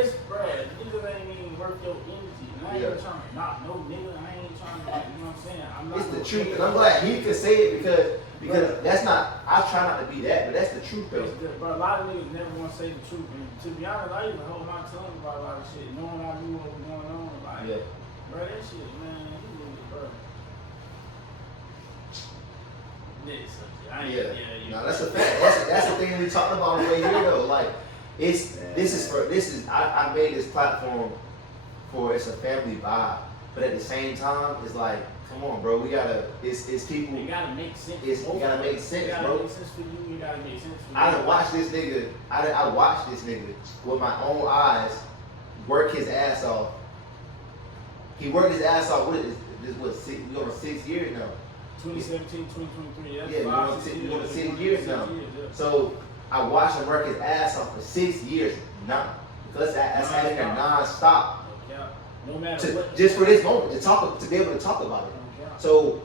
niggas ain't even worth your energy. And I ain't Yeah. trying to knock no nigga. I ain't trying to, like, you know what I'm saying? I'm not It's the gonna truth, say and I'm glad he could say it because that's not. I try not to be that, but that's the truth though. But a lot of niggas never want to say the truth. And to be honest, I even hold my tongue about a lot of shit, knowing I knew what was going on. Like, Yeah. bro, that shit, man, you really, bro. Next subject. I ain't, Yeah. No, that's a fact. That's the thing we talking about on the way here though. Like, this is. I made this platform for it's a family vibe, but at the same time, it's like, come on, bro, we gotta. It's people. It gotta make sense. It gotta make sense, It gotta bro. make sense for you. It gotta make sense for I me. done watched this nigga. I watched this nigga with my own eyes work his ass off. He worked his ass off. We over 6 years now. 2017, 2023. That's Yeah, we on 6 years now. Yeah. So I watched him work his ass off for 6 years now. Because that's having a non-stop. No matter what. Just for this moment to be able to talk about it. So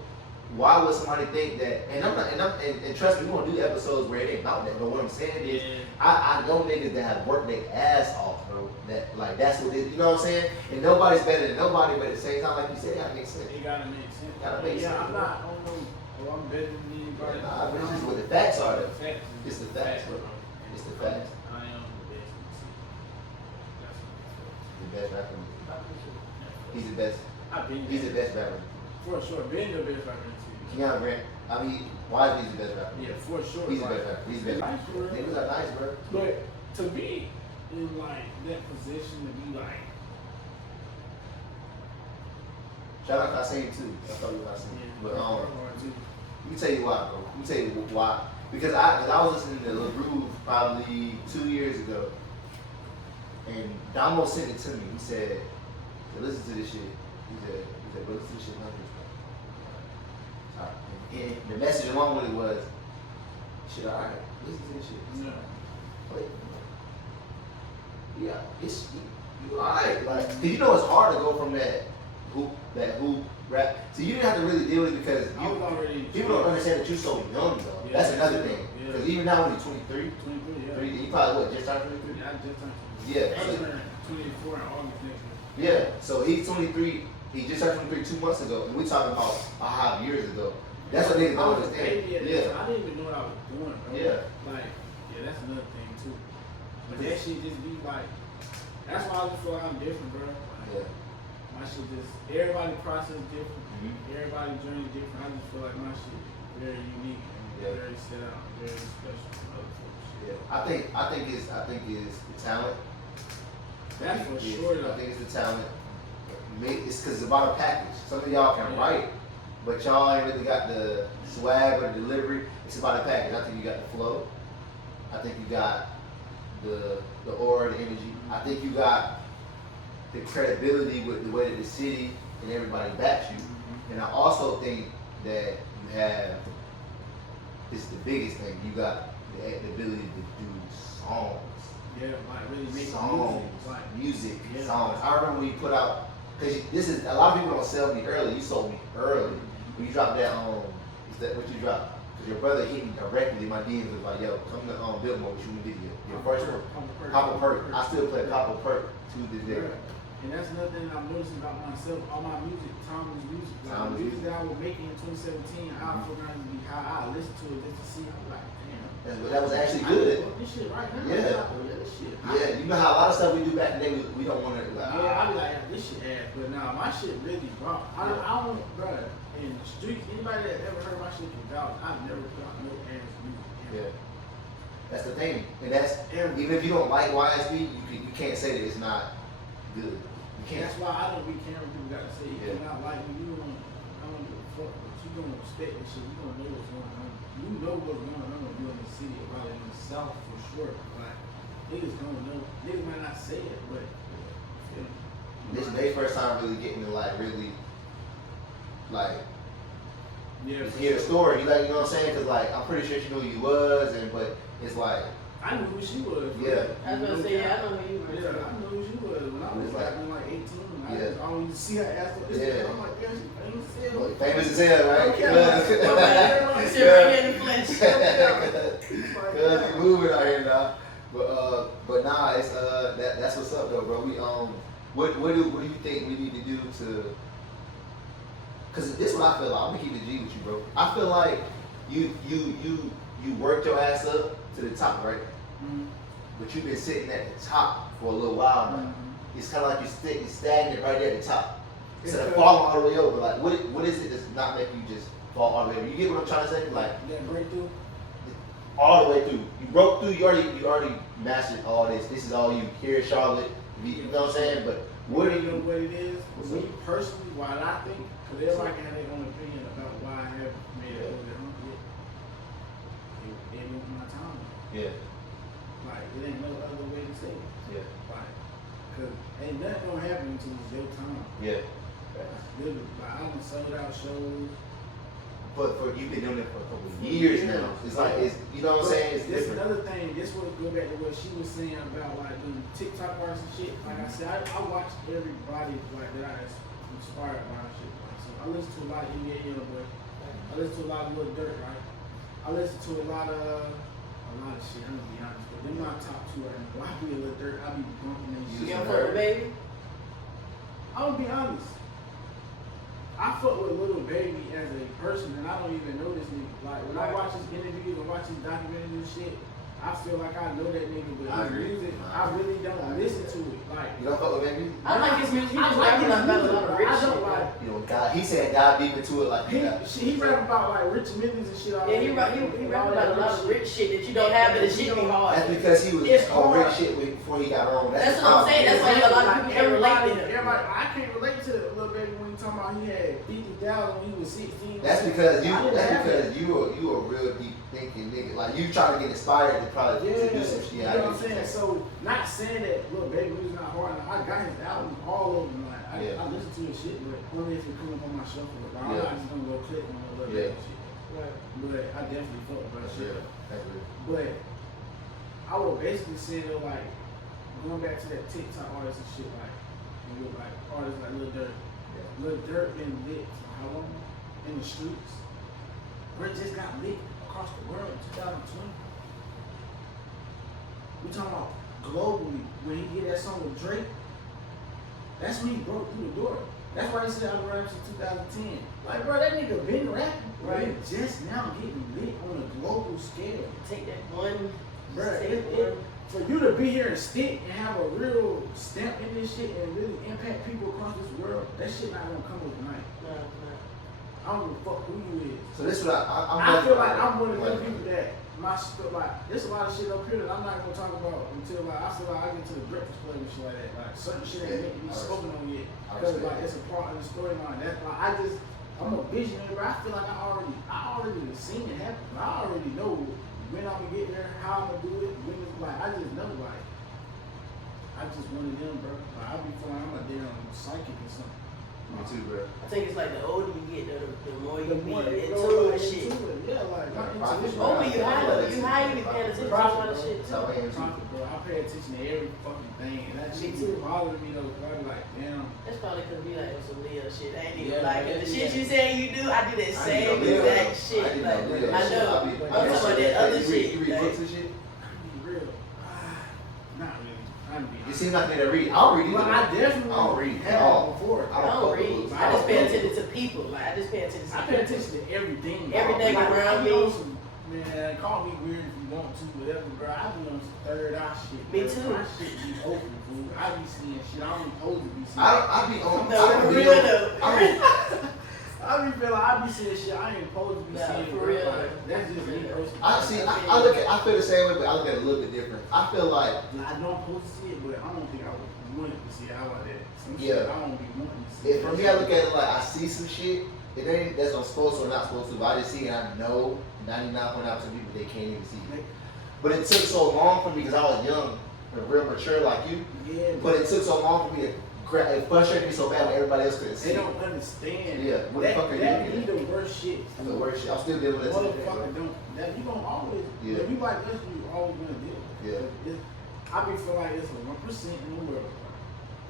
why would somebody think that? And trust me, we gonna do episodes where it ain't about that. But what I'm saying is, I know niggas that have worked their ass off, bro. That like that's what it, you know what I'm saying. And nobody's better than nobody, but at the same time, like you said, it gotta make sense. It gotta make sense. Gotta make sense. I'm not. I don't know. Oh, I'm better than anybody. Nah, but it's just what the facts are. Though. Facts. It's the facts, bro. It's the facts. I am the best in the city. That's The best rapper. what He's the best. I've been He's the there. best rapper. For sure. Been the best rapper in the city. Keanu Grant. I mean, why is he the best rapper? Yeah, for sure. He's the like, best rapper. He's the best rapper. for real. Niggas are nice, bro. But to be in like that position to be like, Shout out Kasim too. I thought you were Kasim. But hard too. let me tell you why, bro. Let me tell you why. Because I was listening to Lil Groove probably 2 years ago, and Damo sent it to me. He said, "Listen to this shit." He said, "Bro, listen to this shit, man." And the message along with it was, "Shit, all right, listen to this shit." Yeah. Wait. Yeah, it's you alright. Like, cause you know it's hard to go from that hoop rap. So you didn't have to really deal with it because I was already. people don't understand that you're so young though. Yeah. That's another thing. Yeah. Because even now when you're 23, 23, yeah. you probably what, just turned 23? Yeah, I just turned 23. Yeah. I So, turned 24 in August next year. yeah. So he's 23. He just turned 23 2 months ago, and we talking about 5 years ago. That's what niggas I don't was a understand. baby at that Yeah. time. I didn't even know what I was doing, bro. Yeah. Like, yeah, that's another thing too. But that shit just be like, that's why I just feel like I'm different, bro. Like, Yeah. my shit just, everybody process different. Mhm. Everybody journey different. I just feel like my shit very unique and Yeah. very set out, very special from other folks. Yeah. I think it's the talent. That's for Yeah, sure I though. think it's the talent. It's because it's about a package. Some of y'all can write, but y'all ain't really got the swag or the delivery. It's about a package. I think you got the flow. I think you got the aura, the energy. I think you got the credibility with the way that the city and everybody backs you. And I also think that you have, this is the biggest thing, you got the ability to do songs. Yeah, like really make Songs, music. music, Yeah. songs. I remember when you put out, because this is, a lot of people don't sell me early. You sold me early. When you dropped that, is that what you dropped? Because your brother hit me directly. My DMs was like, yo, come to Biltmore, shoot me video. Your first one, Papa Perk. I still play Papa Perk to this day. And that's another thing I'm noticing about myself. All my music, timeless music. Like the music that I was making in 2017, I forgot to be how I listened to it just to see. I'm like, damn. That was actually good. This shit right now. Yeah. This shit. Yeah, you know how a lot of stuff we do back in the day, we don't want to. Yeah, I be like, this shit ass. But nah, my shit really raw. I don't, bro. In the streets, anybody that ever heard my shit can vouch. I've never put out no ass music. Yeah. That's the thing, and that's even if you don't like YSB, you can't say that it's not good. You can't. That's why I don't be caring what people got to say. If Yeah. you're not like me, I don't give a fuck. But you gonna respect this shit. You gonna know what's going on. You know what's going on if you're in the city or probably in the South for sure. Like niggas gonna know. Niggas might not say it, but yeah. This is their first time really getting to like really like hear the story. You like, you know what I'm saying? Cause like I'm pretty sure she knew who you was, but it's like I knew who she was. Yeah. I was gonna say, yeah, I know who you were. Yeah, I knew who she was when I was like 18. I just always see her ass on Instagram. I'm like, damn, she famous as hell. Well, famous as hell, right? It's right in the flesh. Cause you moving out here now. But nah, it's that's what's up though, bro. We what do you think we need to do to? Cause this is what I feel like. I'm gonna keep the G with you, bro. I feel like you worked your ass up to the top, right? Mm-hmm. But you've been sitting at the top for a little while now. Mm-hmm. It's kind of like you're stagnant right there at the top. Instead of falling all the way over, like what is it that's not making you just fall all the way over? You get what I'm trying to say? Like that breakthrough. All the way through. You broke through. You already mastered all this. This is all you. Here in Charlotte. You know what I'm saying? But what do you know you? what it is? Me personally, why I think, because everybody can have their own opinion about why I haven't made it over there. It ain't my time. Yeah. Like it ain't no other way to say it. Yeah. Like, cause ain't nothing gonna happen until it's your time. Yeah. Literally, like I done sold out shows. But for you've been doing it for a couple of years now. It's like you know what I'm saying? It's this different. Another thing, this would go back to what she was saying about like the TikTok artists and shit. Like I said, I watch everybody like that I inspired by and shit. Like, so I listen to a lot of NBA Youngboy. I listen to a lot of Lil Durk, right? I listen to a lot of shit. I'm gonna be honest, but they're my top two right now. I be a Lil Durk. I be bumping and shit. You don't fuck with Baby? I'm gonna be honest. I fuck with Lil Baby as a person, and I don't even know this nigga. Like when I watch his interviews and watch his documentaries and shit, I feel like I know that nigga, but his music, I really don't listen to it. Like You don't fuck with Baby? I like his music. He I just like rapping his about a music, lot of but rich I shit. don't like. You know, God. He said God deep into it like that. He rap about like Rich Millions and shit. Yeah, he rap about a lot of rich shit that you don't have, but the shit be hard. That's because he was It's on hard. rich shit before he got on. That's what I'm saying. That's why a lot of people can't relate to him. Everybody, I can't relate to Lil Baby when he talking about he had 50,000 when he was 16. That's because you I didn't have that. you a real deep thinking nigga. Like you trying to get inspired to probably to do some shit. You know what I'm saying? So not saying that Lil Baby was not hard. I got his albums all over. Like I listen to his shit, but only if it come up on my shuffle. But I'm not just gonna go click on Lil Baby shit. Right. But I definitely fuck with that shit. That's real. But I would basically say though, like going back to that TikTok artist and shit, like artists like Lil Durk. Lil Durk been lit for how long? In the streets. Bro just got lit across the world in 2020. We talking about globally when he did that song with Drake. That's when he broke through the door. That's why he said I've been rapping since 2010. Like, bro, that nigga been rapping. Right. He just now getting lit on a global scale. Take that one. Bro, for you to be here and stick and have a real stamp in this shit and really impact people across this world, that shit not gonna come overnight. No. I don't give a fuck who you is. So this is what I feel like I'm one of those people that there's a lot of shit up here that I'm not gonna talk about until like I feel like I get to the Breakfast Club and shit like that. Like certain shit ain't meant to be spoken on yet because like it's a part of the storyline. That's why I'm a visionary. I feel like I already seen it happen. I already know when I'm gonna get there, how I'm gonna do it. When it's like I just know like I just one of them, bro. Like I be feeling like I'm a damn psychic or something. Me too, bro. I think it's like the older you get, the more you be into into the shit. Yeah, like my intuition. Oh, you high, you be paying attention to a lot of shit too. Bro, I pay attention to every fucking thing, and that shit be bothering me though. Cause I be like, damn. That's probably cause we like some Leo shit. I ain't even Yeah, like it. The shit you saying you do, I do that I same didn't know exact shit. Like I know. I'm talking about that other shit. You read books and shit? I be real. Not really. I You seem like they read. I don't read either. Well, I definitely I don't read have at all. before. I don't read. I just pay attention to people. Like I just pay attention to. I pay attention to everything. Everything around me. Man, call me weird if you want to, whatever, bro. I be on some third eye shit. Me bro. too. My shit be open, fool. I be seeing shit I don't supposed to be seeing. I be on. No, for real though. I be feeling I be seeing shit I ain't supposed to be Nah, seeing. for bro. real. Like, that's just me personally. I see. I look at. I feel the same way, but I look at it a little bit different. I feel like. Like, I know I'm supposed to see it, but I don't think I would want to see it. How about that? Some Yeah. shit I don't be wanting to see. For me, I look at it like I see some shit. It ain't that's I'm supposed to or not supposed to, but I just see it and I know 99.9% of people they can't even see it. But it took so long for me because I was young and real mature like you. Yeah. But it took so long for me to it frustrated me so bad when everybody else couldn't see They it. don't understand. Yeah, what the fuck are you that doing? be the worst shit. That's the worst shit. I'm still dealing with that today, Motherfucker bro. don't. That you gonna always. Yeah. If you like us, you always gonna deal. Yeah. I be feel like it's a 1% in the world.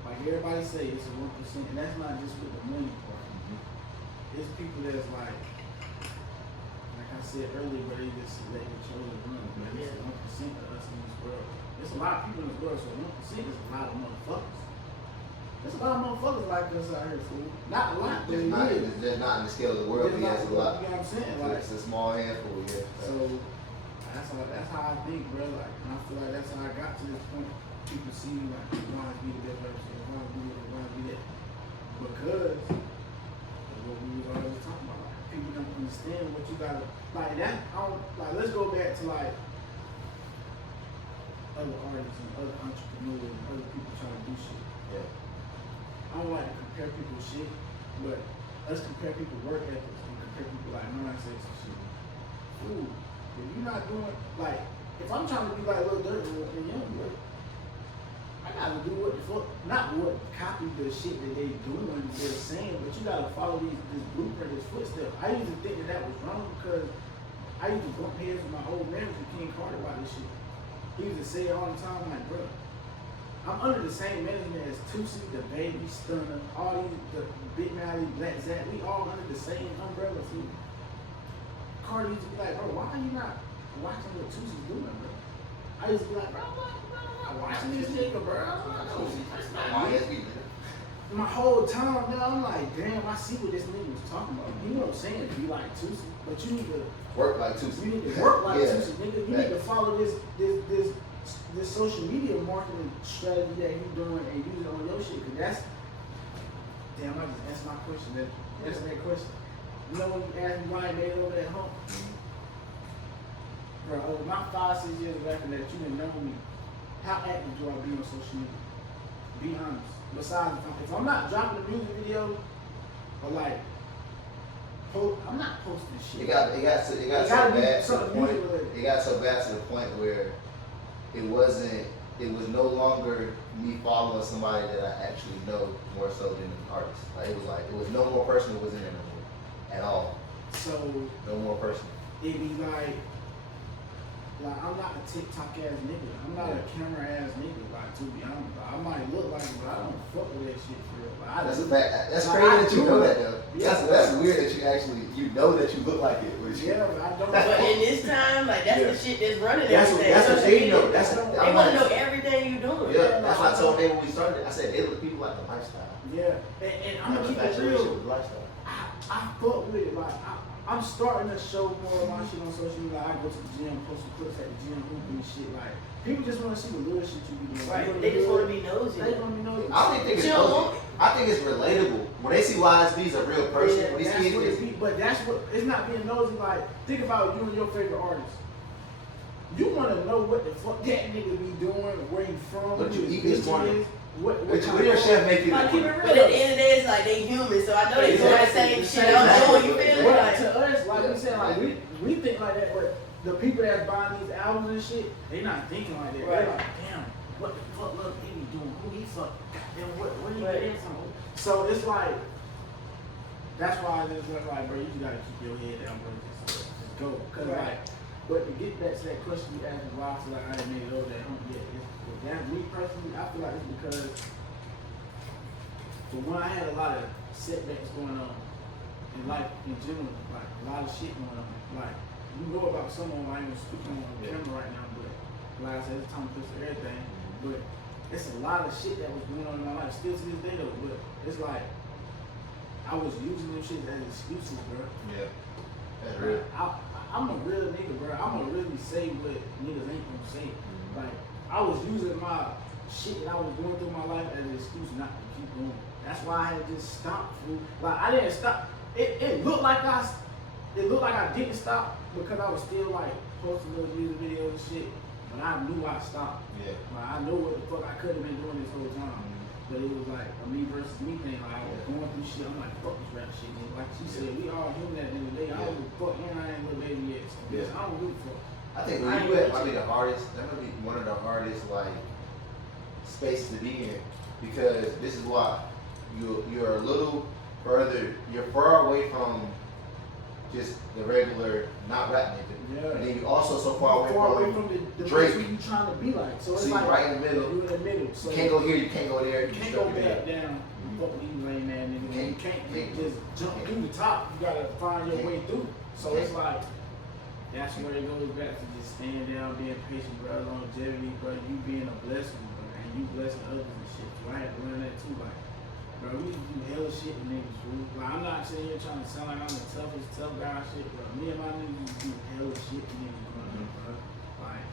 Like everybody say, it's a 1%, and that's not just with the money part. It's people that's like I said earlier, but they just let the children run. But it's 1% of us in this world. There's a lot of people in this world, so 1% is a lot of motherfuckers. There's a lot of motherfuckers like us out here, fool. Not a lot, but It's just not in the scale of the world, but yeah, it's a lot. You know what I'm saying? Like, It's a small handful, yeah. so that's how I think, bro. Like, and I feel like that's how I got to this point. People see me like, why be the best person? Why be this? Why be that? Because of what we was always talking about. Like, people don't understand what you gotta like. That I don't like. Let's go back to like other artists and other entrepreneurs and other people trying to do shit. Yeah. I don't like to compare people's shit, but let's compare people's work ethics and compare people like mindsets and shit. Ooh, if you're not doing like, if I'm trying to be like Lil Durk and Young Boy, I gotta do what the fuck, not what copy the shit that they doing, they're saying, but you gotta follow this blueprint, this footstep. I used to think that was wrong because I used to bump heads with my old manager King Carter about this shit. He used to say it all the time, like, bro, I'm under the same management as Tusi, the Baby, Stunner, all these, the Big Mally, Black Zach, we all under the same umbrella too. Carter used to be like, bro, why are you not watching what Tusi's doing, bro? I used to be like, bro, I'm watching this nigga, bro. My whole time now, I'm like, damn, I see what this nigga was talking about. You know what I'm saying? Be like Tusi, but you need to Work like Tusi. You need to work like Yeah. Tusi, nigga. You need to follow this social media marketing strategy that you doing and use it on your shit. Cause that's damn. That's my question. That's that question. You know when you ask me why I made over that hump, bro? Over my 5-6 years of after that, you didn't know me. How active do I be on social media? Be honest. Besides, if I'm not dropping a music video or like, I'm not posting shit. It got so bad to the point. It got so bad to the point where it was no longer me following somebody that I actually know more so than an artist. Like it was no more person that was in there no more at all. So no more person. It be like I'm not a TikTok ass nigga. I'm not a camera ass nigga. Like to be honest, I might look like it, but I don't fuck with that shit for real. Like, That's a fact. That's crazy that you know that though. Yeah. That's weird that you know that you look like it. Yeah, but I don't. But in this time, like that's the shit that's running everything. That's what they know. They want to know everything you doing. Yeah, that's what I told them when we started. I said they look people like the lifestyle. Yeah, and I'm gonna keep it real. I fuck with it. Like I'm starting to show more of my shit on social media. Like, I go to the gym, post some clips at the gym, hooping and shit. Like people just want to see the little shit you be doing. Right. They just want to be nosy. They want to be nosy. I don't think it's nosy. I think it's relatable. When they see YSB as a real person, Yeah, when these that's what kids, it be, but that's what it's not being nosy. Like think about you and your favorite artist. You want to know what the fuck that nigga be doing, where you from, What who you his eat this bitch morning? is, what your chef make you like, keep it this real. But at the end of the day, it's like they human, so I know they doing the same shit I'm doing. You feel me? But Like, to us, like we said, like we think like that, but the people that's buying these albums and shit, they not thinking like that. Right. They're like, damn, what the fuck Lil Baby doing? Who he fuck? Goddamn, where he Right. get in from? So it's like, that's why I just like, bro, you just gotta keep your head down, bro. Just go. Cause Right. like, but to get back to that question you asked me why I feel like I ain't made it over that hump yet, that me personally, I feel like it's because for one, I had a lot of setbacks going on in life in general, like a lot of shit going on. Like you know about someone I ain't speaking on camera right now, but like I said, it's time to push everything. But it's a lot of shit that was going on in my life, still to this day though. But it's like I was using them shit as excuses, bro. Yeah. That's real. I'm a real nigga, bro. I'ma really say what niggas ain't gonna say. Like I was using my shit that I was going through my life as an excuse not to keep going. That's why I had just stopped, fool. Like I didn't stop. It looked like I didn't stop because I was still like posting little music videos and shit. But I knew I stopped. Yeah. Like I know what the fuck I could have been doing this whole time. But it was like a me versus me thing. Like I was going through shit. I'm like, fuck this rap shit. And like she said, we all human at the end of the day. I don't give a fuck, and I ain't little baby yet. So bitch, I don't give a fuck. I think where you at might be the hardest. That might be one of the hardest like spaces to be in because this is why you're a little further. You're far away from just the regular not rap nigga. Yeah. And then you also so far away from the Drake. person you trying to be like. So it's you're like right in the middle. You in the middle. So You can't go here. You can't go there. You can't go back down. You fuck with these lame ass niggas. You can't just jump through the top. You gotta find your way through. So it's like that's where it goes back to just staying down, being patient, bro, longevity, bro. You being a blessing, bro, and you blessing others and shit. So I had to learn that too, like. Bro, we do hella shit with niggas, fool. Like, I'm not sitting here trying to sound like I'm the toughest, tough guy and shit, bro. Me and my niggas do hella shit with niggas, bro. Like,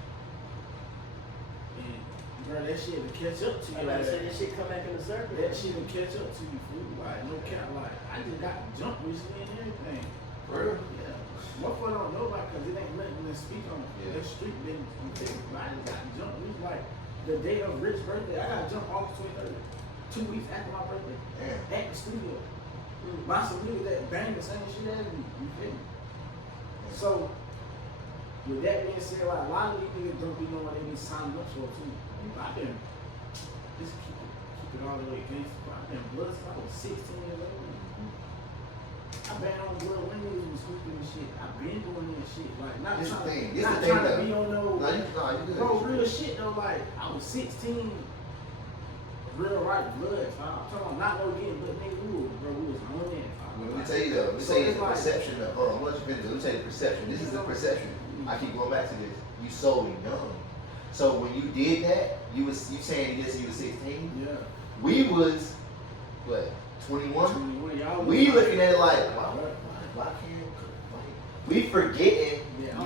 and, bro, that shit will catch up to you. I gotta say that shit come back in the circle. That shit will catch up to you, fool. Like, no cap, like, I just got jumped recently and everything. For real? Yeah. Motherfucker don't know about because it ain't nothing to speak on. Yeah. That street business. But I just got jumped. It was like the day of Rick's birthday. I got jumped August 23rd. 2 weeks after my birthday. Damn. At the studio. By some niggas that bang the same shit as me. You feel me? So, with that being said, like, a lot of these niggas don't be knowing what they be signing up for too. I've been, just keep it all the way gangster. I've been blood since I was 16 years old. I've been on blood when niggas was hooping and shit. I've been doing this shit. Like, not This trying, the thing. This not the thing trying to though. be on no, You good. bro, real shit though. Like, I was 16. Real right blood, I'm talking about not no getting, but nigga, we was on that. Let me tell you though. Let me tell you the perception of. Hold on, I'm gonna let you finish. Let me tell you the perception. This is the perception. I keep going back to this. You so young. So when you did that, you saying this, you was 16. Yeah. We was what 21. 21. Y'all We looking at it like why can't we forgetting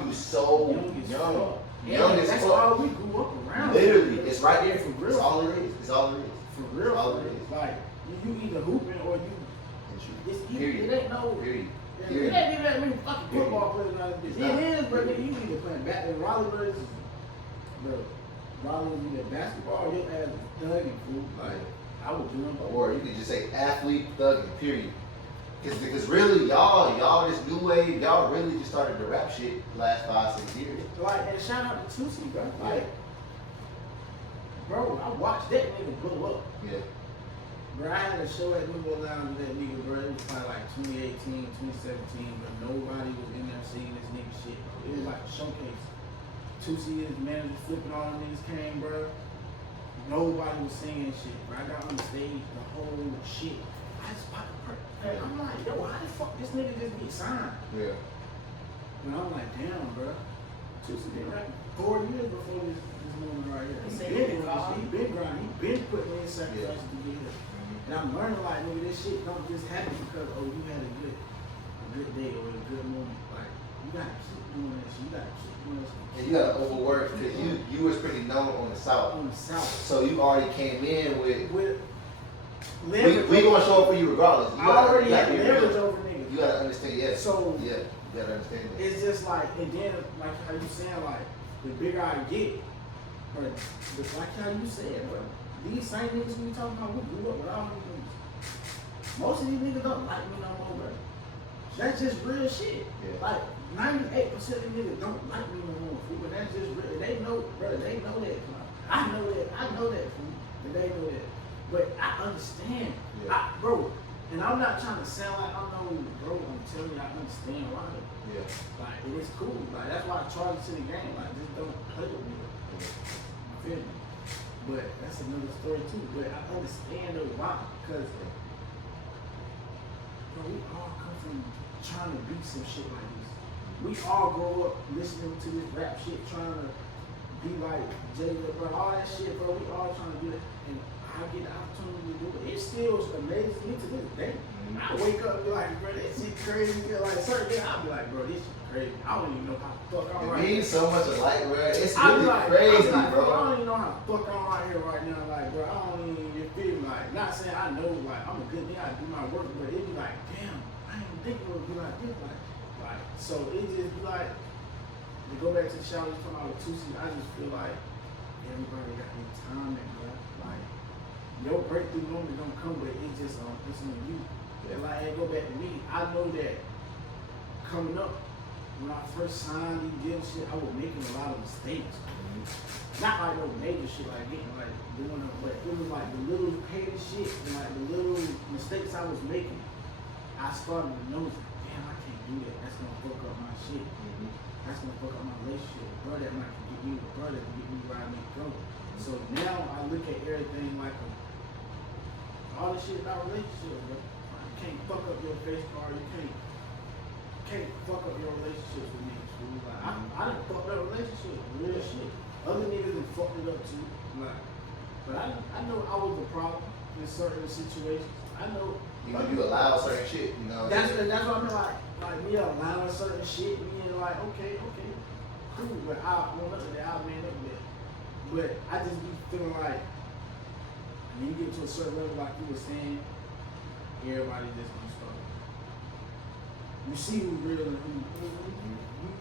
you so young. Young as that's fuck. all we grew up around. Literally, it's right there. For real. It's all it is. It's all it is. For real. It's all it is. Like, you either hooping or you. It's Period. it ain't no. Period. It Period. ain't even that many fucking football players out of this. It is, but nigga, you either playing basketball. Raleigh versus, bro. Raleigh was either basketball or your ass was thugging, fool. Like, I was doing both. Or you could just say athlete thugging, period. Because really, y'all this new wave, y'all really just started the rap shit last 5-6 years. Like, and shout out to Tusi, bro. Like, bro, I watched that nigga blow up. Yeah. Bro, I had a show at Nuvo Lounge with that nigga, bro. It was probably like 2018, 2017, but nobody was in there seeing this nigga shit, bro. It was like a showcase. Tusi, his manager, flipping all the niggas came, bro. Nobody was singing shit, bro. I got on the stage, the whole shit. I just popped a perk. I'm like, yo, how the fuck this nigga just get signed? Yeah. And I'm like, damn, bro. Tusi been rapping 4 years before this moment right here. He been doing this shit. He been grinding. He been putting in sacrifices to get here. And I'm learning like, nigga, this shit don't just happen because, oh, you had a good day or a good moment. Like, you gotta keep doing that shit. You gotta keep doing that shit. And you gotta overwork because you was pretty known on the South. On the South. So you already came in with leverage. we gonna show up for you regardless. You I already had leverage over niggas. You gotta understand, yeah. So yeah, you gotta understand that. it's just like, and then like how you saying, like, the bigger I get, but like how you said, bro, these same niggas we talking about, we grew up with all these niggas. Most of these niggas don't like me no more, bro. That's just real shit. Yeah. Like 98% of these niggas don't like me no more, fool, but that's just real. They know, bro, they know that. I know that, fool, but they know that. But I understand, Yeah. bro, and I'm not trying to sound like I'm no, bro, I'm telling you, I understand why. Yeah. Like, it is cool. Like, that's why I charge you to the game. Like, just don't play with me. You feel me? But that's another story too. But I understand though why. Because, bro, we all come from trying to be some shit like this. We all grow up listening to this rap shit, trying to be like Jada, bro, all that shit, bro. We all trying to do that, and I get the opportunity to do it. It still amazes me to this day. I wake up and be like, bro, this shit crazy. Like certain days, I'll be like, bro, this shit crazy. I don't even know how the fuck I'm right. It means so much alike, bro. It's I be really like, crazy, I bro. don't even know how the fuck I'm right here right now. Like, bro, I don't even you feel me. Like, not saying I know, like, I'm a good nigga, I do my work, but it be like, damn, I ain't think it would be like this. Like, so it just be like, to go back to the shower, you talking about with Tusi, I just feel like everybody got their timing, bro. Like, your breakthrough moment don't come, but it's just it's on you. And like, and go back to me, I know that coming up, when I first signed these deals, shit, I was making a lot of mistakes. Not like no major shit, like getting like doing it, but it was like the little petty shit and like the little mistakes I was making. I started to notice, damn, I can't do that. That's gonna fuck up my shit. That's gonna fuck up my relationship. Bro, that might get me with brother to get me where I need to go. So now I look at everything like all this shit about relationships, bro. You can't fuck up your face card. You can't fuck up your relationships with niggas. Like, I done fucked up relationships, real shit. Other niggas done fucked it up too. Like, but I know I was a problem in certain situations. I know. You allow certain shit, you know. That's what I mean. Like me allowing certain shit, being like, okay, cool. But I want nothing that I'll man up with. But I just be feeling like when you get to a certain level, like you were saying, everybody just gonna start. You see who's real and who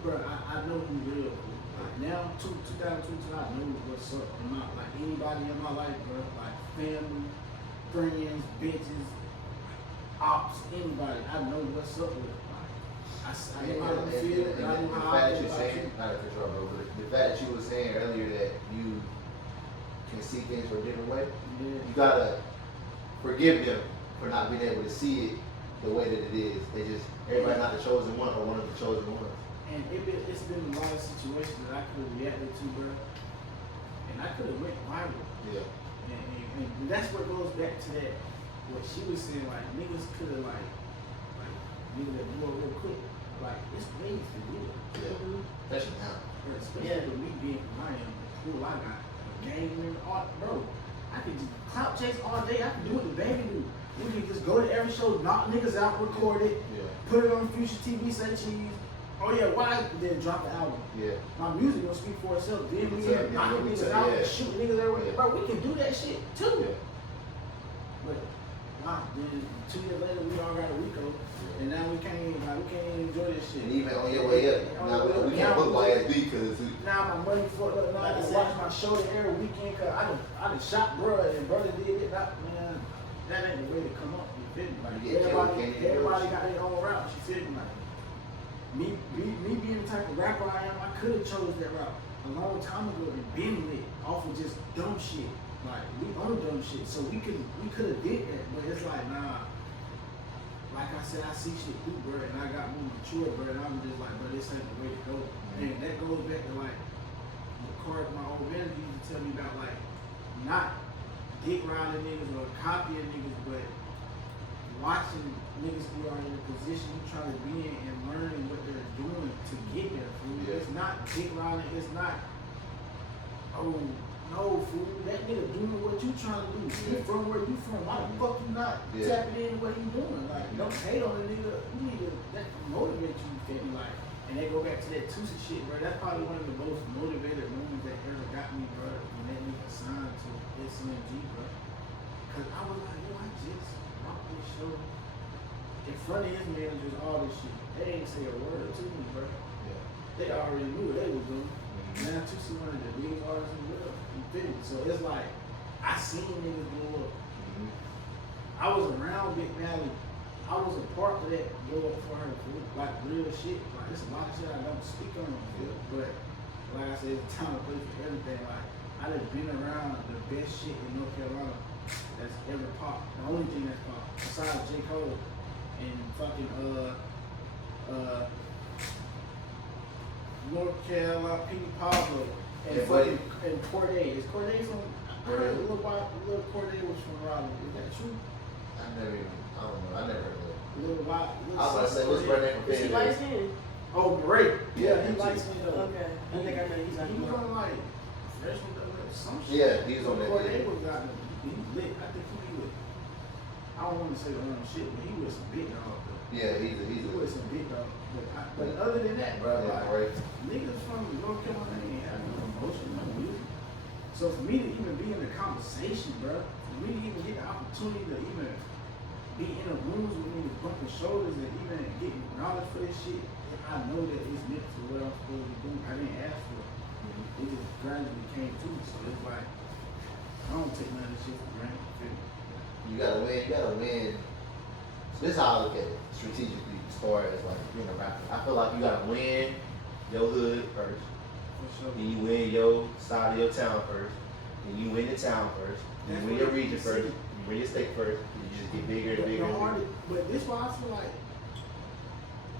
bro, I know who's real. Like now, 2022, I know what's up. I'm not like anybody in my life, bro. Like family, friends, bitches, ops, anybody. I know what's up with it. Like, I know how to feel, and I know how I feel. Not to control, bro, but the fact that you were saying earlier that you can see things from a different way, you gotta forgive them for not being able to see it the way that it is. They just, everybody not the chosen one or one of the chosen ones. And it's been a lot of situations that I could have reacted to, bro, and I could have went viral. Yeah. And that's what goes back to that, what she was saying, like, niggas could have, like, niggas that blew up real quick. Like, it's ways to do it. Yeah. Especially now. Especially with me being from Miami, cool, I got gaming, art, bro. I could just clout chase all day. I could do what the baby do. We could just go to every show, knock niggas out, record it, put it on Future TV, say cheese. Oh yeah, why? Then drop the album. Yeah. My music gonna speak for itself. Then we here knocking niggas out, shoot niggas everywhere. Bro, we can do that shit too. Yeah. But wow, then 2 years later we all got a Rico, and now we can't even enjoy this shit. And even on your way up, now we can't book YSB because now my money fucked up. Now I can watch my show every weekend cause I done shot brother and brother did it. Man, that ain't the way to come up. You feel me? Like everybody got their own route. You feel me? Like me being the type of rapper I am, I could have chose that route a long time ago and been lit off of just dumb shit. Like we own dumb shit, so we could have did that, but it's like nah. Like I said, I see shit through, bro, and I got more mature, bro, and I'm just like, bro, this ain't the way to go. And that goes back to like my old man used to tell me about like not dick riding niggas or copying niggas, but watching niggas who are in the position you trying to be in and learning what they're doing to get there, fool. Yeah. It's not dick riding, it's not, oh, no, fool, that nigga doing what you trying to do. You from where you from, why the fuck you not tapping in what he doing? Like, don't hate on the nigga, you need to motivate you, feel me? Like, and they go back to that Tusi shit, bro. That's probably one of the most motivated moments that ever got me, bro, when that nigga signed to SMG, bro. Cause I was like, yo, I just rocked this show in front of his managers, all this shit. They ain't say a word to me, bro. Yeah. They already knew what they was doing. Now Tusi one of the biggest artists in the world. You feel me? So it's like, I seen niggas blow up. I was around Big Mally. I was a part of that blow up for her, like real shit. Like, it's a lot of shit I don't speak on, but like I said, it's time and place for everything. Like, I done been around the best shit in North Carolina that's ever popped. The only thing that's popped, besides J. Cole and fucking North Carolina, Petey Pablo, and fucking and Corday. Is Corday from? I heard little Corday was from Raleigh. Is that true? I don't know. I never heard of it. Little Wild. I was about to say, what's her name from Is he light skinned? Oh, great. Yeah, he light skinned though. Okay. I think I know he's like. He from like freshman though, like, some shit. Yeah, he was on that. Before they was out there, he lit. I think he was. I don't want to say the wrong shit, but he was some big dog though. Yeah, he was some big dog. But other than that, bro, yeah, like, right. niggas from North Carolina ain't having no promotion, no music. So for me to even be in a conversation, bro, for me to even get the opportunity to even be in a rooms with niggas bumping shoulders and even getting acknowledged for this shit, I know that it's meant for what I'm supposed to do. I didn't ask for it. It just gradually came to me. So it's like, I don't take none of this shit for granted. You gotta win. You gotta win. So this is how I look at it strategically, as far as like being a rapper. I feel like you gotta win your hood first. For sure. Then you win your side of your town first. Then you win the town first. Then you win your region first. You win your state first. Then you just get bigger and bigger. But this is why I feel like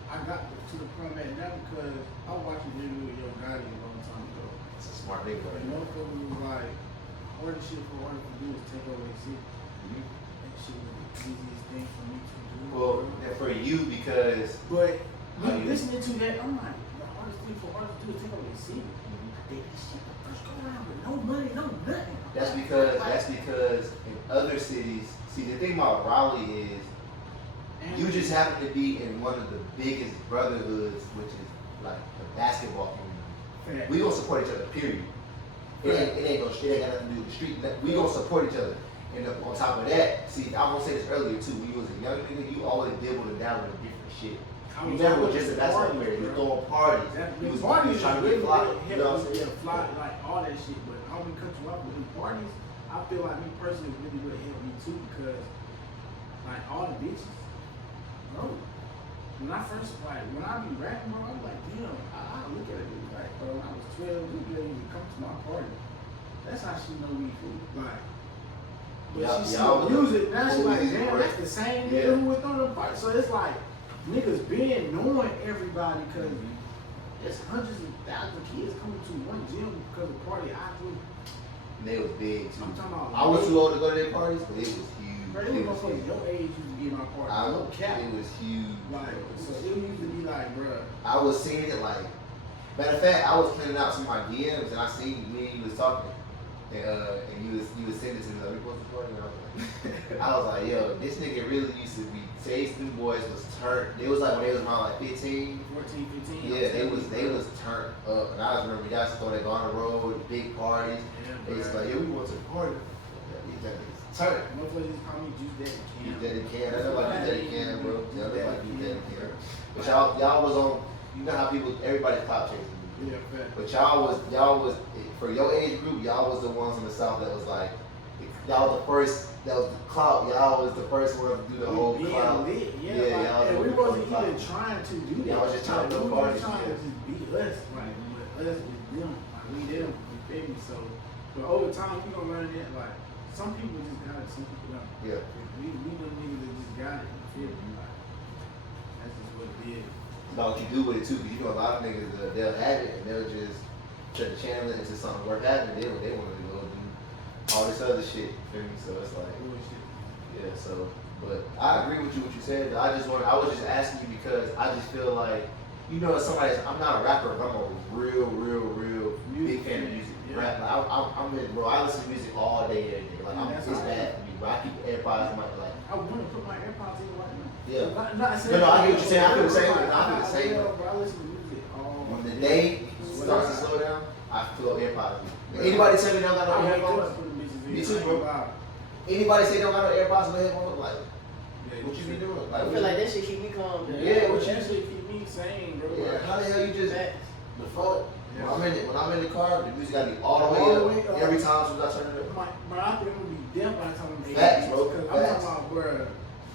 I got to the point I'm at now because I was watching an interview with Yo Gotti a long time ago. It's a smart nigga. And motherfucker was like, hardest shit for artists to do is take over the city. That shit was the easiest thing for me to do. Well, and for you because. But listening to that, I'm like, the hardest thing for artists to do is take over the city. I did this shit the first go around with no money, no nothing. That's because in other cities, see the thing about Raleigh is you just happen to be in one of the biggest brotherhoods, which is like the basketball community. We gonna support each other, period. It ain't got nothing to do with the street. We gonna support each other. And on top of that, see, I was gonna say this earlier too. When you was a young nigga, you always dabbled and dabbled in different shit. You never was just a basketball player. You was throwing parties. You was trying to get fly. You know what I'm saying? Fly, like all that shit. But I don't cut you off with them parties. I feel like me personally really would help me too because like all the bitches, bro. When I be rapping, bro, I'm like, damn, I look at it like, bro, when I was 12, we didn't even come to my party. That's how she know we cool. Like, but she see the music, now she like, damn, that's the same nigga who was on the party. So it's like, niggas been knowing everybody because there's hundreds of thousands of kids coming to one gym because of the party I threw. And they was big too. I'm talking about. I was too old to go to their parties, but it was huge. Bro, it was motherfuckers your age used to be in my party. No cap. It was huge. Like, so it used to be like, bro. I was seeing it like, matter of fact, I was cleaning out some of my DMs and I seen me and you was talking. And you was sending it to me like, we supposed to party? And I was like, yo, this nigga really used to be, Chase New Boys was turned. It was like when they was around like 15. 14, 15. Yeah, they was turned up. And I just remember y'all used to go to on the road, big parties. They was like, yeah, we went to the party. Turn. Motherfuckers just call me Juice Daddy Can. I know like Juice Daddy Can, bro. I know like Juice Daddy Can. But y'all was on, you know how people, everybody's clout chasing you. Yeah, fact. But y'all was, for your age group, y'all was the ones in the South that was like, y'all was the first, that was the clout. Y'all was the first one to do the whole clout. Yeah, and we wasn't even trying to do that. Y'all was just trying to go We parties. were trying to just be us. Like, but us is them. Like, we them. You feel me? So, but over time, we gonna learn that, like, some people just got it, some people don't. Yeah. We them niggas that just got it. You feel me? Like, that's just what it is. It's about what you do with it too, because you know a lot of niggas, they'll have it and they'll just try to channel it into something worth having. They want to go do all this other shit. You feel me? So it's like, yeah. So, but I agree with you what you said. But I was just asking you because I just feel like, you know, I'm not a rapper, but I'm a real big fan of music. Yeah. Rap. Like, I'm in, bro. I listen to music all day, every day. Like, it's bad for me. Bro, I keep AirPods in my like. I want to put my AirPods in right now. Yeah. No, I get what you're saying. I feel the same. I feel the same. Bro, I listen to music all When the day starts to slow down, I fill up AirPods. Anybody tell me they don't got no headphones? Me too, bro. Anybody say they don't got no AirPods or headphones? Like, what you be doing? Like, I feel like that shit keep me calm. Yeah, what you shit keep me sane, bro. Yeah, how the hell you just the fuck? Yeah. When I'm in the car, the music gotta be all the way up. Every time as soon as I turn it up. Bro, I think I'm gonna be deaf by the time I'm Facts, bro. I'm Facts. talking about, bro.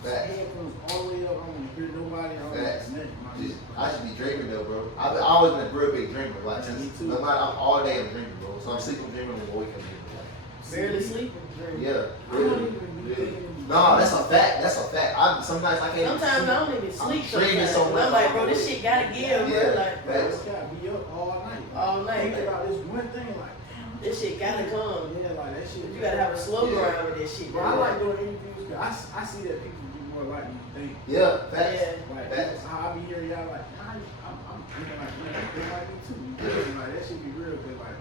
Facts. Headphones all the way up. I don't want to hear nobody. I don't want Facts. to nothing. I should be drinking though, bro. I've always been a real big drinker. Like, Yeah, me too. no matter, I'm all day I'm drinking, bro. So I'm sleeping drinking and waking up drinking. Barely sleeping. Yeah, I don't really, even be really. thinking. No, that's a fact. That's a fact. Sometimes I can't. Sometimes I don't even sleep. I'm dreaming so Sometimes. much. I'm like, bro, this shit gotta give, bro. Yeah. Like, Facts. Be up all night. all night. Think Like, about this one thing, like, damn. this shit gotta come. Yeah, like that shit. You gotta have a slow Yeah. grind with this shit, Bro, bro. I like doing interviews because I see that people do more like you think. Yeah, facts. Yeah. Like, Facts. how I be hearing y'all like, I'm thinking like, man, they like me too. You feel me? Like, that shit be real, but like,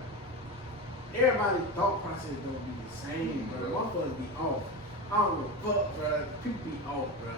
everybody's thought process don't be the same, bro. Motherfuckers be off. I don't give a fuck, bro. People be off, bro.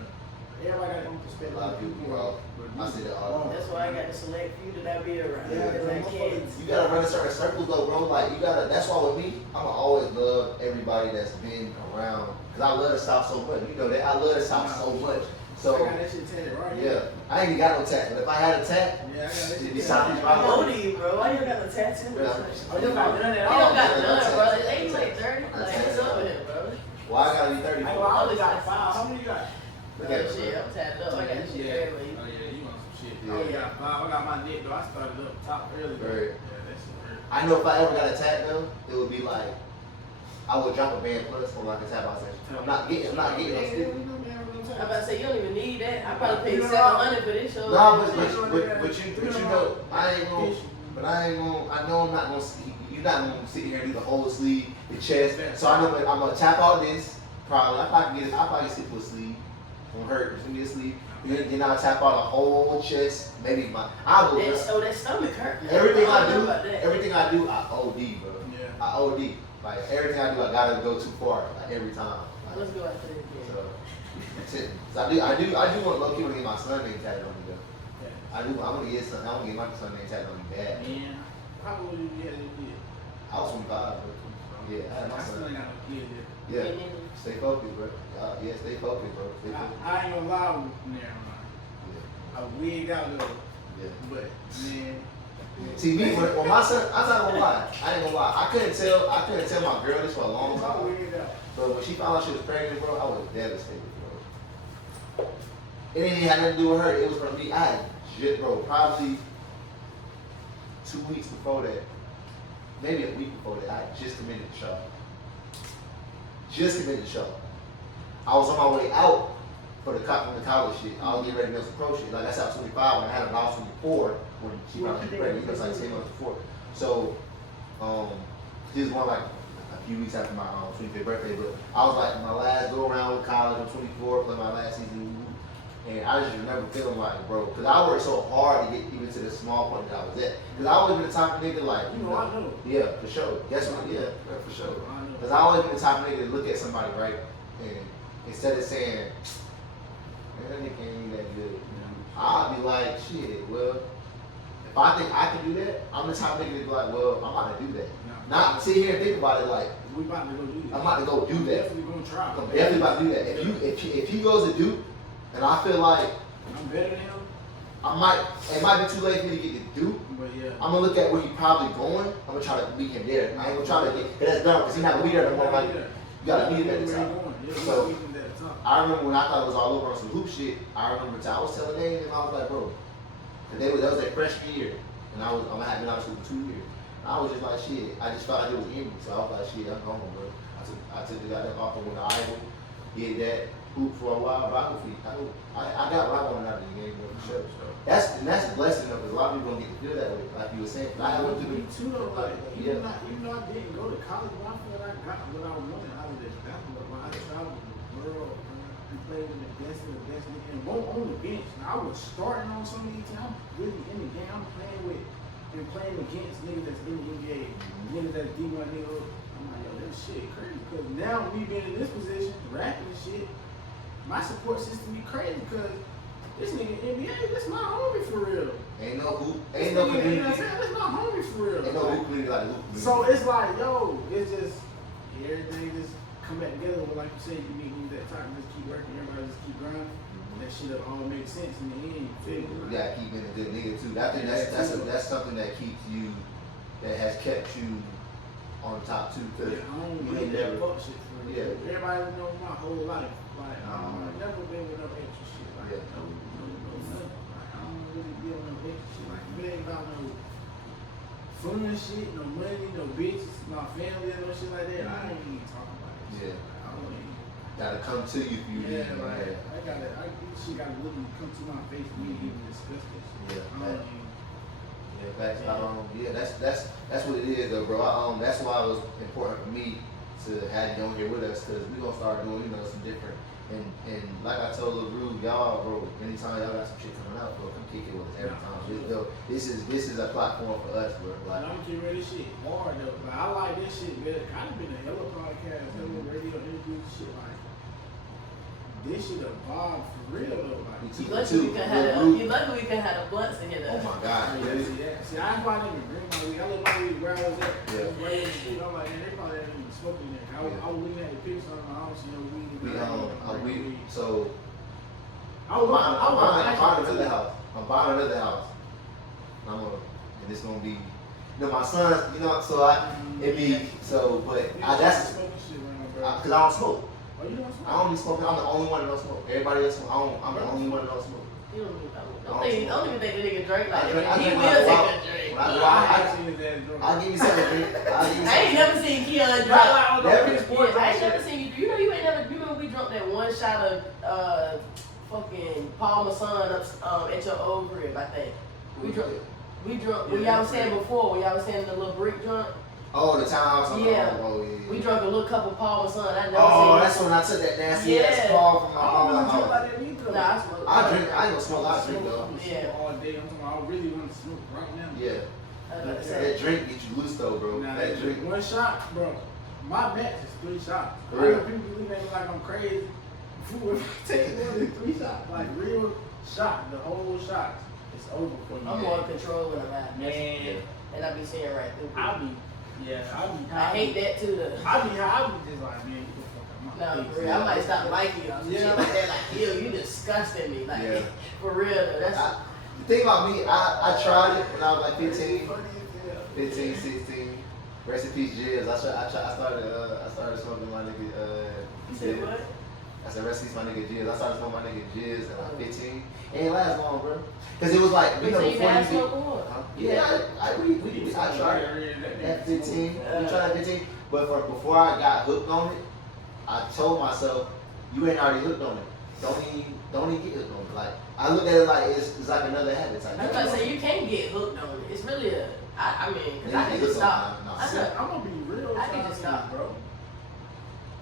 Everybody got their own perspective. A lot of people are off. I see that all the time. That's why I got to select few that I be around. Yeah, Because I can't. You gotta run in certain circles though, bro. Like you gotta. That's why with me, I'ma always love everybody that's been around. Cause I love the South so much. You know that I love the South so much. So I got that shit tatted right yeah, here. I ain't even got no tat. But if I had a tat, Yeah, I got that it'd shit be tatted. Southeast How old right. are you, bro? Why you got a tattoo? Yeah. Oh, you got none at You all. don't got Yeah, none, that's bro. it. It's ain't like 30. Like, what's up with him, bro? Well, I gotta be 30. I only got 5. How many you got? Oh, shit, I'm tapped up. I got shit Yeah. everywhere. Oh yeah, you want some shit. Yeah. I only got 5. I got my neck though. I started up top early. Right. Yeah, that shit hurt. I know if I ever got a tat though, it would be like I would drop a band plus for like a tap out session. I'm not getting no stick. I'm about to say, you don't even need that. I probably paid $700 for this show. No, but you know, I ain't gonna. But I ain't gonna. I know I'm not gonna. You're not gonna sit here and do the whole sleeve, the chest. So I know I'm gonna tap all this. Probably. I probably sit to a sleeve. Won't hurt. Just give me a sleeve. Then I'll tap out the whole chest. Maybe I'll go. That stomach hurt. Everything I I don't know do, about that. I OD, bro. Yeah. I OD. Like everything I do, I gotta go too far. Like every time. Like, Let's go after this. Yeah. so that's it. So I do want low key to get my son name tatted on me though. I want to get my son name tatted on me bad. Man, how old you had this kid? I was 25, bro. Yeah, I had my My son son. ain't got no kid yet. Yeah, And then stay focused, bro. Yeah, stay focused, bro. Stay focused. I ain't gonna lie with never mind. I wigged out a little, Yeah. but man. See me when my son, I'm not gonna lie. I ain't gonna lie. I couldn't tell my girl this for a long I time. wigged out. But when she found out she was pregnant, bro, I was devastated, bro. It ain't had nothing to do with her. It was from me. I had just, bro, probably 2 weeks before that, maybe a week before that, I had just committed the show. I was on my way out from the college shit. I was getting ready to do some pro shit. Like I said, I was 25 when I had a loss 24 when she found out she was pregnant. It was like 10 months before. So, this was like a few weeks after my 25th birthday, but I was like my last go around with college. I'm 24, playing my last season, and I just remember feeling like, bro, because I worked so hard to get even to the small point that I was at. Because I always been the type of nigga like, You know, I know. yeah, for sure. That's what, yeah, for sure. I know. Because I always been the type of nigga to look at somebody right, and instead of saying, man, that nigga ain't even that good, I'll be like, shit, well, if I think I can do that, I'm the type of nigga to be like, well, I'm about to do that. Not sit here and think about it like, We about to go do that. I'm about to go do that. Definitely gonna try. I'm definitely about to do that. If he goes to Duke, and I feel like I'm better than him, it might be too late for me to get to Duke, but yeah. I'm gonna look at where he's probably going. I'm gonna try to meet him there. I ain't gonna try to get, cause that's dumb, cause he's not gonna be there no more. Like, you gotta meet him at the top. So, I remember when I thought it was all over on some hoop shit, I remember I was telling Dave and I was like, bro, and that was their freshman year, and I'm having out of school for 2 years. I was just like, shit, I just felt like it was in me, so I was like, shit, I'm going, bro. I took the goddamn offer with the Iowa, did that hoop for a while, but I got what I wanted out of the game, bro, for sure. That's a blessing though, because a lot of people don't get to feel that way, like you were saying. I went through Me too though, like, yeah. even though I didn't go to college, but I feel like I got what I wanted out of this basketball. When I traveled the world, and played in the best league, and won't on the bench. Now, I was starting on some of these teams. I'm really in the game. I'm playing with and playing against niggas that's in the NBA, niggas that's D1 nigga. I'm like, yo, that shit crazy. Because now we been in this position, rapping and shit, my support system be crazy because this nigga NBA, that's my homie for real. Ain't no hoop, This ain't no nigga, you know what I'm community, saying? That's my homie for real. ain't no hoop community like hoop community. So it's like, yo, it's just everything just come back together. But like you said, you need to that time, just keep working, everybody just keep grinding. That shit'll all make sense in the end. You feel me? You gotta keep being a good nigga too. I think that's something that keeps you, that has kept you on top too. Cause Yeah, I don't you believe ain't that never, fuck shit for real. Yeah. Everybody know my whole life. Like, I've never been with no extra shit. Like, Yeah. no, nothing. Like, I don't really deal with no extra shit. Like, it ain't about no fun shit, no money, no bitches, my family, and no shit like that. I ain't even talking about that shit. Yeah. Like, I don't even. gotta come to you if you need Yeah, it. like, she gotta literally come to my face and we even discuss this shit. Yeah, I don't even. Yeah, facts. Yeah, that's what it is though, bro. That's why it was important for me to have you on here with us because we're gonna start doing, you know, some different. And like I told Lil Groove, y'all, bro, anytime y'all got some shit coming out, bro, come kick it with us every time. This is a platform for us, bro. Like, I'm getting ready shit hard though. Like, I like this shit, man. Kind of been a hella podcast, hella radio interviews, shit like. This shit a vibe for real though. Like, You lucky we can have the blunts together. oh my God. See, I ain't probably even bring my weed. I let my weed where I was at. Yeah. Right in the street. I'm like, man, they probably haven't even smoking there. I was looking at the pictures on my house, you know, weed. So I'm buying another house. I'm buying another house. And it's gonna be, you know, my sons, you know, so that's because I don't smoke. Oh, you don't smoke? I don't be smoking. I'm the only one that don't smoke. Everybody else smoke. I'm the only one that don't smoke. You don't even think the nigga drink like that. I He drink will like take a a drink. I'll give you something to drink. I ain't never seen Keon drink. I ain't never seen you. You know you ain't never. You remember we drunk that one shot of fucking Paul Masson up at your old crib, I think. We drunk. When y'all was saying before, when y'all was saying the little brick joint. Oh, the townhouse. Yeah. Yeah. We drunk a little cup of Paul Masson. I never Oh, seen that's when I took that nasty ass call from my mama. Nah, I smoke. I drink. I ain't gonna smoke. I drink though. Yeah. All day. I'm talking about, I really want to smoke right now. Yeah. That's That drink get you loose though, bro. Nah, That drink. one shot, bro. My max is 3 shots. For I real? know people looking at me like I'm crazy. Fool, taking more than 3 shots, like real shot, the whole shot, it's over for me. I'm more in control when I'm out. Man, And I be seeing right through I people. be I hate that too though. I be just like, man, get the fuck out No, my face. for real. I might stop liking you. Yeah. Shit like that, like, ew, you disgusting me. Like, Yeah. for real though. That's The thing about me, I tried it when I was like 15, Funny as hell. 15, 16. Rest in peace, Jizz. I started smoking my nigga. You said what? I said rest in peace, my nigga Jizz. I started smoking my nigga Jizz at like 15. It ain't last long, bro. Cause it was like, you know, So you before been you smoking more? Huh? Yeah, I tried it at 15. We tried at 15. But before I got hooked on it, I told myself, you ain't already hooked on it. Don't even get hooked on it. Like, I look at it like it's like another habit type. I was about to say, you can't get hooked on it. It's really I mean, because I need to stop. I'm gonna be real. I need to stop, bro.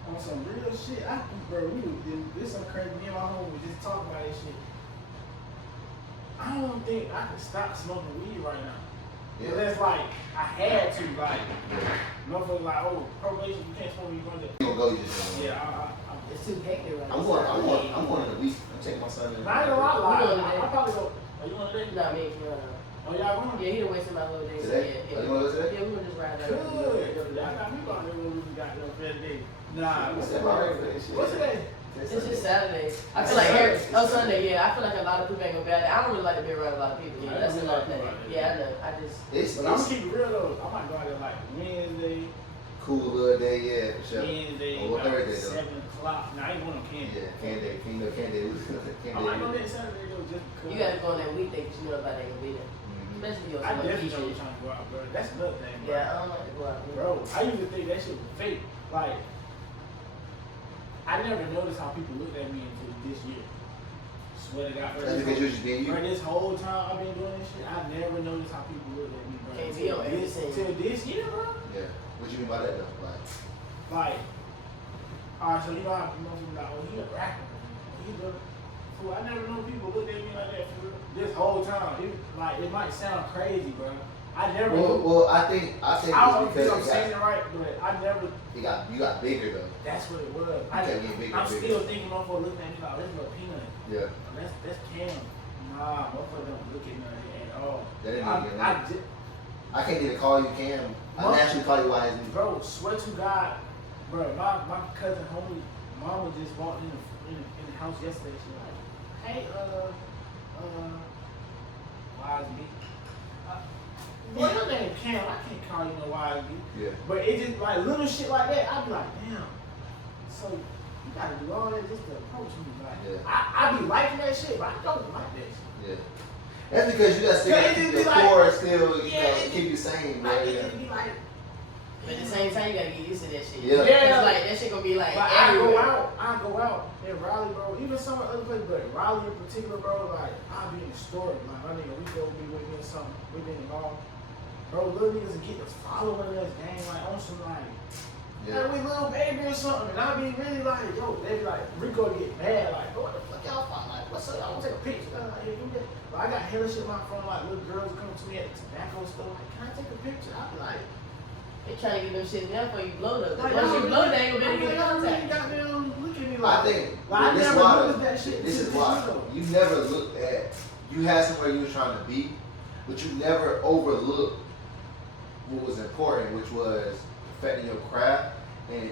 On some real shit, bro. This some crazy. Me and my homie was just talking about this shit. I don't think I can stop smoking weed right now. Yeah. But that's like I had to, like, motherfucker, like, oh, probation, you can't smoke when you're going to. You gonna go, you just gonna go. Yeah, It's too hectic right now. I'm going in a week. I'm taking my son in. I ain't gonna lie, We going I today. probably go. Are you going today? Nah, me, Oh, y'all going? yeah, he done wasted my whole day. So Today? yeah, Oh, you wanna go today? Yeah, we gonna just ride that. Good. Y'all got me about there when we got there for the day. Nah, What's that about that shit? What's today? It's just Saturday. I feel like Sunday, yeah. I feel like a lot of people ain't gonna be out there. I don't really like to be around a lot of people. Yeah, that's another thing. Yeah, I know. I just. But I'm gonna keep it real though. I might go out there like Wednesday, Cool little day, yeah, for sure. Wednesday, Oh, what about Thursday, though? 7 o'clock. Nah, I ain't going on candy. Yeah, Candy. I might go there Saturday though, just because. You gotta go on that weekday because you know nobody ain't gonna be there. Especially your I definitely shit. don't trying to go out, bro. That's another thing, bro. Yeah, I don't like to go out. Bro, I used to think that shit was fake. Like, I never noticed how people looked at me until this year. Swear to God, bro. That's because you're just being you. Bro, this whole time I've been doing this shit, I never noticed how people looked at me, bro. Can't be on everything. Till this year, bro. Yeah. What you mean by that though? Like, alright, so you know how people like, oh, he a rapper. He a fool. I never knew people looked at me like that for real. This whole time. It might sound crazy, bro. I never knew. Well, I think I it's don't think because I'm saying it right, but I never. you got bigger though. That's what it was. You get bigger, I'm bigger. still thinking motherfucker looking at me like, this little peanut. Yeah. That's Cam. Nah, motherfucker don't look at me at all. That didn't even get I did, I can't even call you Cam. I naturally call you Wise. bro, swear to God, bro, my cousin homie, mama just walked in the house yesterday. She was like, hey, Wise B. Boy, your name Cam. I can't call you no Wise B. Yeah. But it just like little shit like that. I'd be like, damn. So you gotta do all that just to approach me. Like, Yeah. I be liking that shit, but I don't like that shit. Yeah. That's because you got Yeah, it to just the be like- core still, you Yeah, know, it- keep you sane, bro. Like, it Yeah. just be like, But at the same time, you gotta get used to that shit. Yeah. Yeah. It's like that shit gonna be like but I everywhere. go out in Raleigh, bro. Even some other places, but Raleigh in particular, bro. Like I be in the store, like my nigga Rico be with me or something. We been involved, bro. Little niggas are getting following us, gang. Like on some like, Yeah. Like we little baby or something, and I be really like, yo, they be like, Rico get mad, like, what the fuck y'all find? Like, what's up? I want to take a picture. I'm like, hey, you get, but I got hella shit on my phone, like little girls come to me at the tobacco store, like, can I take a picture? I be like, They trying to get them shit down before you blow them. like, Once you blow, they ain't gonna be able to get in y'all really contact. goddamn look at me I like, think like, I this never why noticed that shit. this is till why this, though. you never looked at. You had somewhere you were trying to be, but you never overlooked what was important, which was perfecting your craft and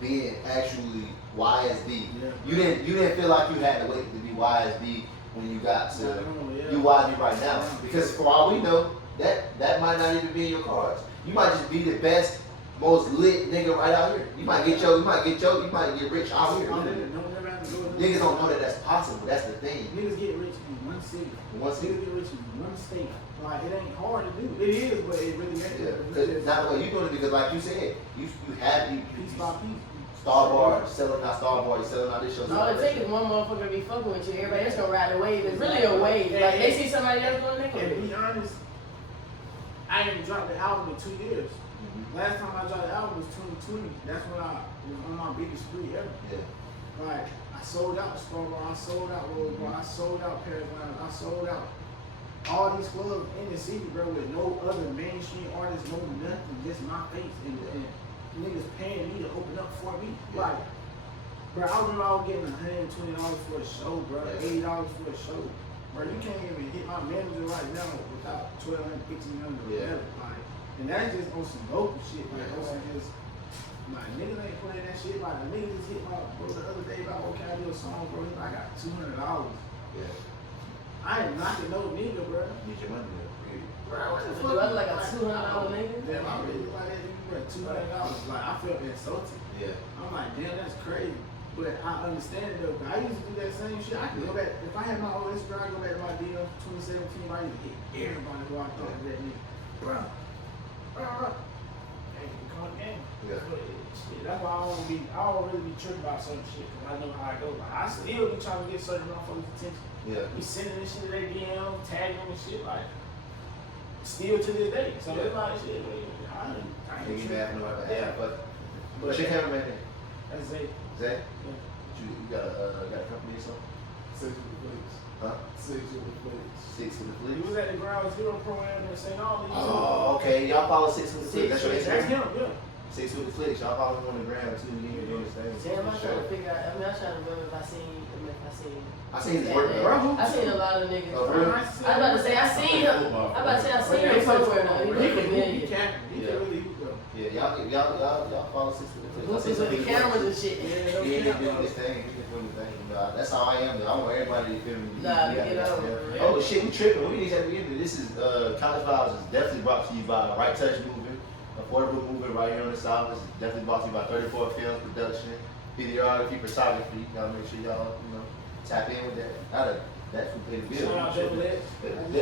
being actually YSB. Yeah. You didn't feel like you had to wait to be YSB when you got to Yeah. you YSB right now, because for all we know, that might not even be in your cards. You might just be the best, most lit nigga right out here. You might get rich out here. Niggas don't know that that's possible. That's the thing. Niggas get rich in one city. Once Niggas get rich in one state. Like, it ain't hard to do. It is, but it really ain't. Yeah, because not the way you doing it, because like you said, you Piece by piece. Starboard, selling out Starboard, selling out this show. All it takes is one motherfucker to be fucking with you. Everybody else gonna ride the wave. It's really a wave. Like they see somebody else doing it, they And gonna be honest, I ain't dropped the album in 2 years. Mhm. Last time I dropped the album was 2020. That's when I was on my biggest spree ever. Yeah. Like, I sold out Starboard, I sold out Rosebar, I sold out Paragon, I sold out all these clubs in the city, bro, with no other mainstream artists, no nothing, just my face. And niggas paying me to open up for me. Yeah. Like, bro, I remember I was getting $120 for a show, bro, $80 for a show. Bro, you can't even hit my manager right now without $1,200, $1,500 Yeah. Like, and that's just on some local shit, like, on some just, like, niggas ain't playing that shit. Like, a nigga just hit my bro the other day about, okay, I do a song, bro. I got $200. Yeah. I ain't knocking no nigga, bro. Get your money there. Bro, what the do fuck? I look like a $200 nigga? Damn, I really like that nigga, bro. $200. Like, I felt insulted. Yeah. I'm like, damn, that's crazy. But I understand it though. But I used to do that same shit. I could go back. If I had my old Instagram, I go back to my DM 2017. I used to hit everybody who I thought was that nigga. Bro. Hey, you come again. Yeah. Shit, that's why I don't really be tripping about certain shit, because I know how I go. Like, I still be trying to get certain motherfuckers' attention. Yeah. We sending this shit to their DM, tagging them and shit, like, still to this day. So it's like, shit, I ain't Nigga tripping. mad no matter Yeah. but what's your cameraman name? That's it. Zach? Yeah. You got a company or something? Six with the flicks. Huh? 6 with the flicks. Six with the He flicks. was at the Ground Zero program in St. Albans. Oh, okay. Y'all follow Six with the flicks. That's your That's Instagram. him, yeah. Six with the flicks. Y'all follow him on the ground too. He ain't doing his thing. Damn, I'm For trying to sure. figure out. I mean, I'm trying to remember if I seen. I seen his work, bro. I seen a lot of niggas. Oh, I really? was about to say I seen him. I about to say I seen him somewhere though. He look familiar. He can really hoop though. Yeah, y'all follow Six with the flicks. I Who's seen with the some cameras people- and shit? Yeah, He ain't been doing his thing. He been doing his thing. That's how I am. Though. I want everybody to feel me. Nah, We get got over that. it. Oh shit, we tripping. We need to get into this. Is College Vibes is definitely brought to you by Right Touch Movement, affordable movement right here on the South. This is definitely brought to you by 34 Films Production, videography, photography. Y'all make sure y'all tap in with that. That's who paid the bill. Shout out Double X.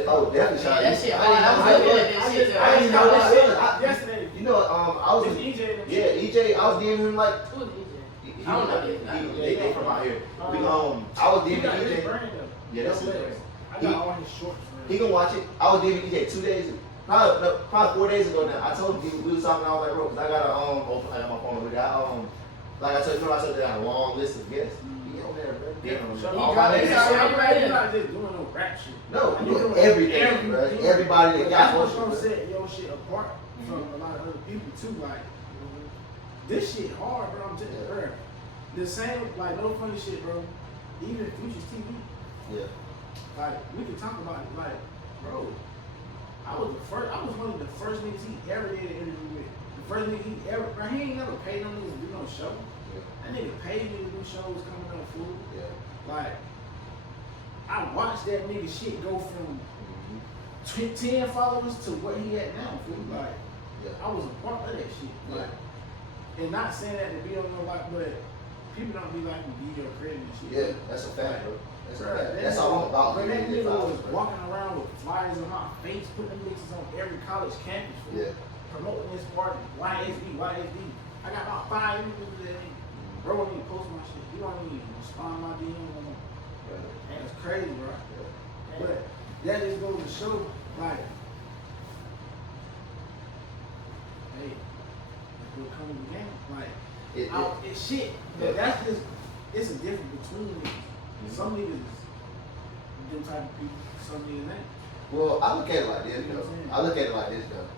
Oh, definitely shout out. That shit I hard. didn't I'm know looking that. at this shit. I didn't know that shit. Yesterday. You know, I was. It's EJ and them Yeah, EJ. I was DMing him like. Who is DJ? He, I don't know. they from out here. I was He DMing got his EJ. brand though. Yeah, that's his Double brand. X. I got all his shorts. He can watch it. I was DMing EJ 2 days ago. Probably 4 days ago now. I told him we was talking all that road because I got I got my phone over there. Like I told you, I said I got a long list of guests. He on there, bro. Yeah, Damn, he all dropped my his niggas. already right He's in. not just doing no rap shit. No, Like, he he's doing doing everything, bro. Everybody that got That's what's motion, gonna bro. set your shit apart from a lot of other people too. Like, this shit hard, bro. I'm telling you, bro. The same, like, no funny shit, bro. Even Futures TV, Yeah. like, we can talk about it. Like, bro, I was one of the first niggas he ever did an interview with. The first nigga he ever, bro, he ain't never paid no niggas to do no show. Yeah. That nigga paid me to do shows coming up, fool. Yeah. Like, I watched that nigga shit go from Mhm. 10 followers to what he at now, fool. Like, Yeah. I was a part of that shit. Like, and not saying that to be on no like, but people don't be like to be your credit and shit. Yeah, that's a fact, bro. That's a Bruh, fact. that That's all I'm about. But that man. nigga was walking around with flyers on my face, putting them bitches on every college campus, fool. Yeah. Promoting this party. YSB. I got about 5 niggas that ain't. Bro won't even post my shit. He won't even respond to my DM no more. And it's crazy, bro. But that just goes to show, like, hey, will come in the game. Like, It- it's shit. But that's just, it's a difference between niggas. Some niggas is them type of people, some niggas ain't. Well, I look at it like this, You know what I'm though. saying? I look at it like this, though.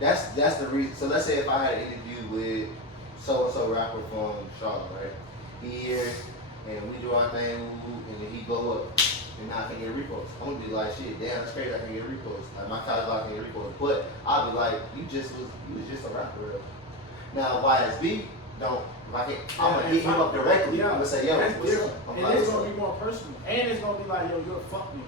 That's the reason. So let's say if I had an interview with so and so rapper from Charlotte, right? He here, and we do our thing, and then he blow up, and now I can get a repost. I'm gonna be like, shit, damn, that's crazy. I can get a repost. Like my college life can get a repost, but I'll be like, you was just a rapper. Now YSB don't. Like I'm gonna hit him up directly. I'm gonna say, yo, that's what's different. up? I'm And like, it's what's gonna up? be more personal. And it's gonna be like, yo, you're a fuck nigga.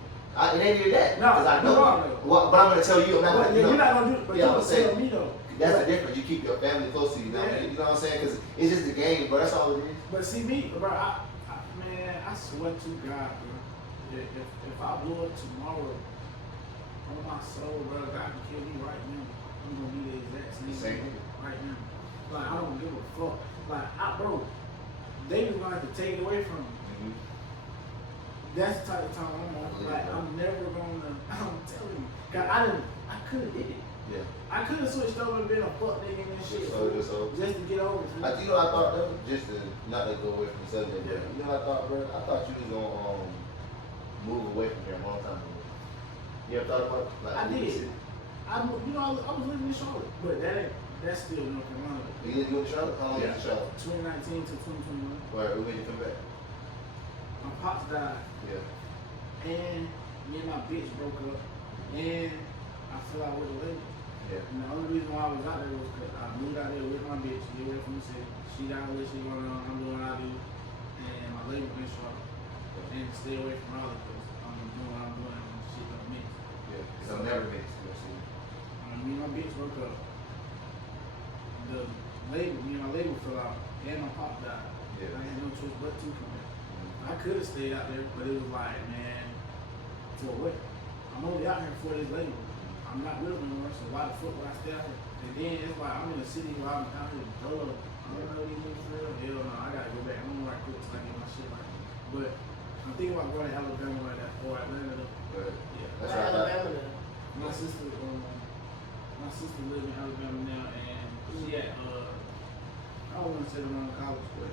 It ain't even that. No, Because I know. no. Well, but I'm gonna tell you. I'm not But gonna, you're not gonna do it, but Yeah, you're I'm gonna saying- tell me though. That's the difference. You keep your family close to you. Now, Yeah. you know what I'm saying? Because it's just a game, bro. That's all it is. But see me, bro, man, I swear to God, bro. If I blew up tomorrow, on my soul, bro, God can kill me right now. I'm gonna be the exact same Same. thing right now. Like I don't give a fuck. Like bro, they just gonna have to take it away from me. That's the type of time I'm on. Yeah, Like bro. I'm never gonna. I'm telling you, God, I could have did it. Yeah. I could have switched over and been a fuck nigga and shit. So. Just to get over it. I thought that was just to not to go away from the subject. Yeah. You know what I thought, bro? I thought you was gonna move away from here a long time ago. You ever thought about like? I leaving the did. city? I was living in Charlotte, but that's still North Carolina. You in Charlotte? How long you in Charlotte? 2019 to 2021. Where we made you come back? My pops died, Yeah. and me and my bitch broke up, and I fell out with a lady. Yeah. And the only reason why I was out there was because I moved out there with my bitch, get away from the city. She got what she going on, I'm doing what I do, and my label in Charlotte. And stay away from all of it because I'm doing what I'm doing and shit don't mix. Yeah. Because I'll never mix. You know what I'm saying? Me and my bitch broke up. Me and my label fell out, and my pop died. Yeah. I had no choice but to come back. I could have stayed out there, but it was like, man, for what? I'm only out here 4 days later. I'm not with them anymore, so why the fuck would I stay out here? And then it's like, I'm in a city where I'm out here dolo. I don't know these niggas for real. Hell no, I gotta go back. I'm gonna right quick till I get my shit right. But I'm thinking about going to Alabama like that, or Atlanta though. But Yeah. that's Why right. Alabama then? My sister lives in Alabama now, and she at I don't want to say the wrong college, but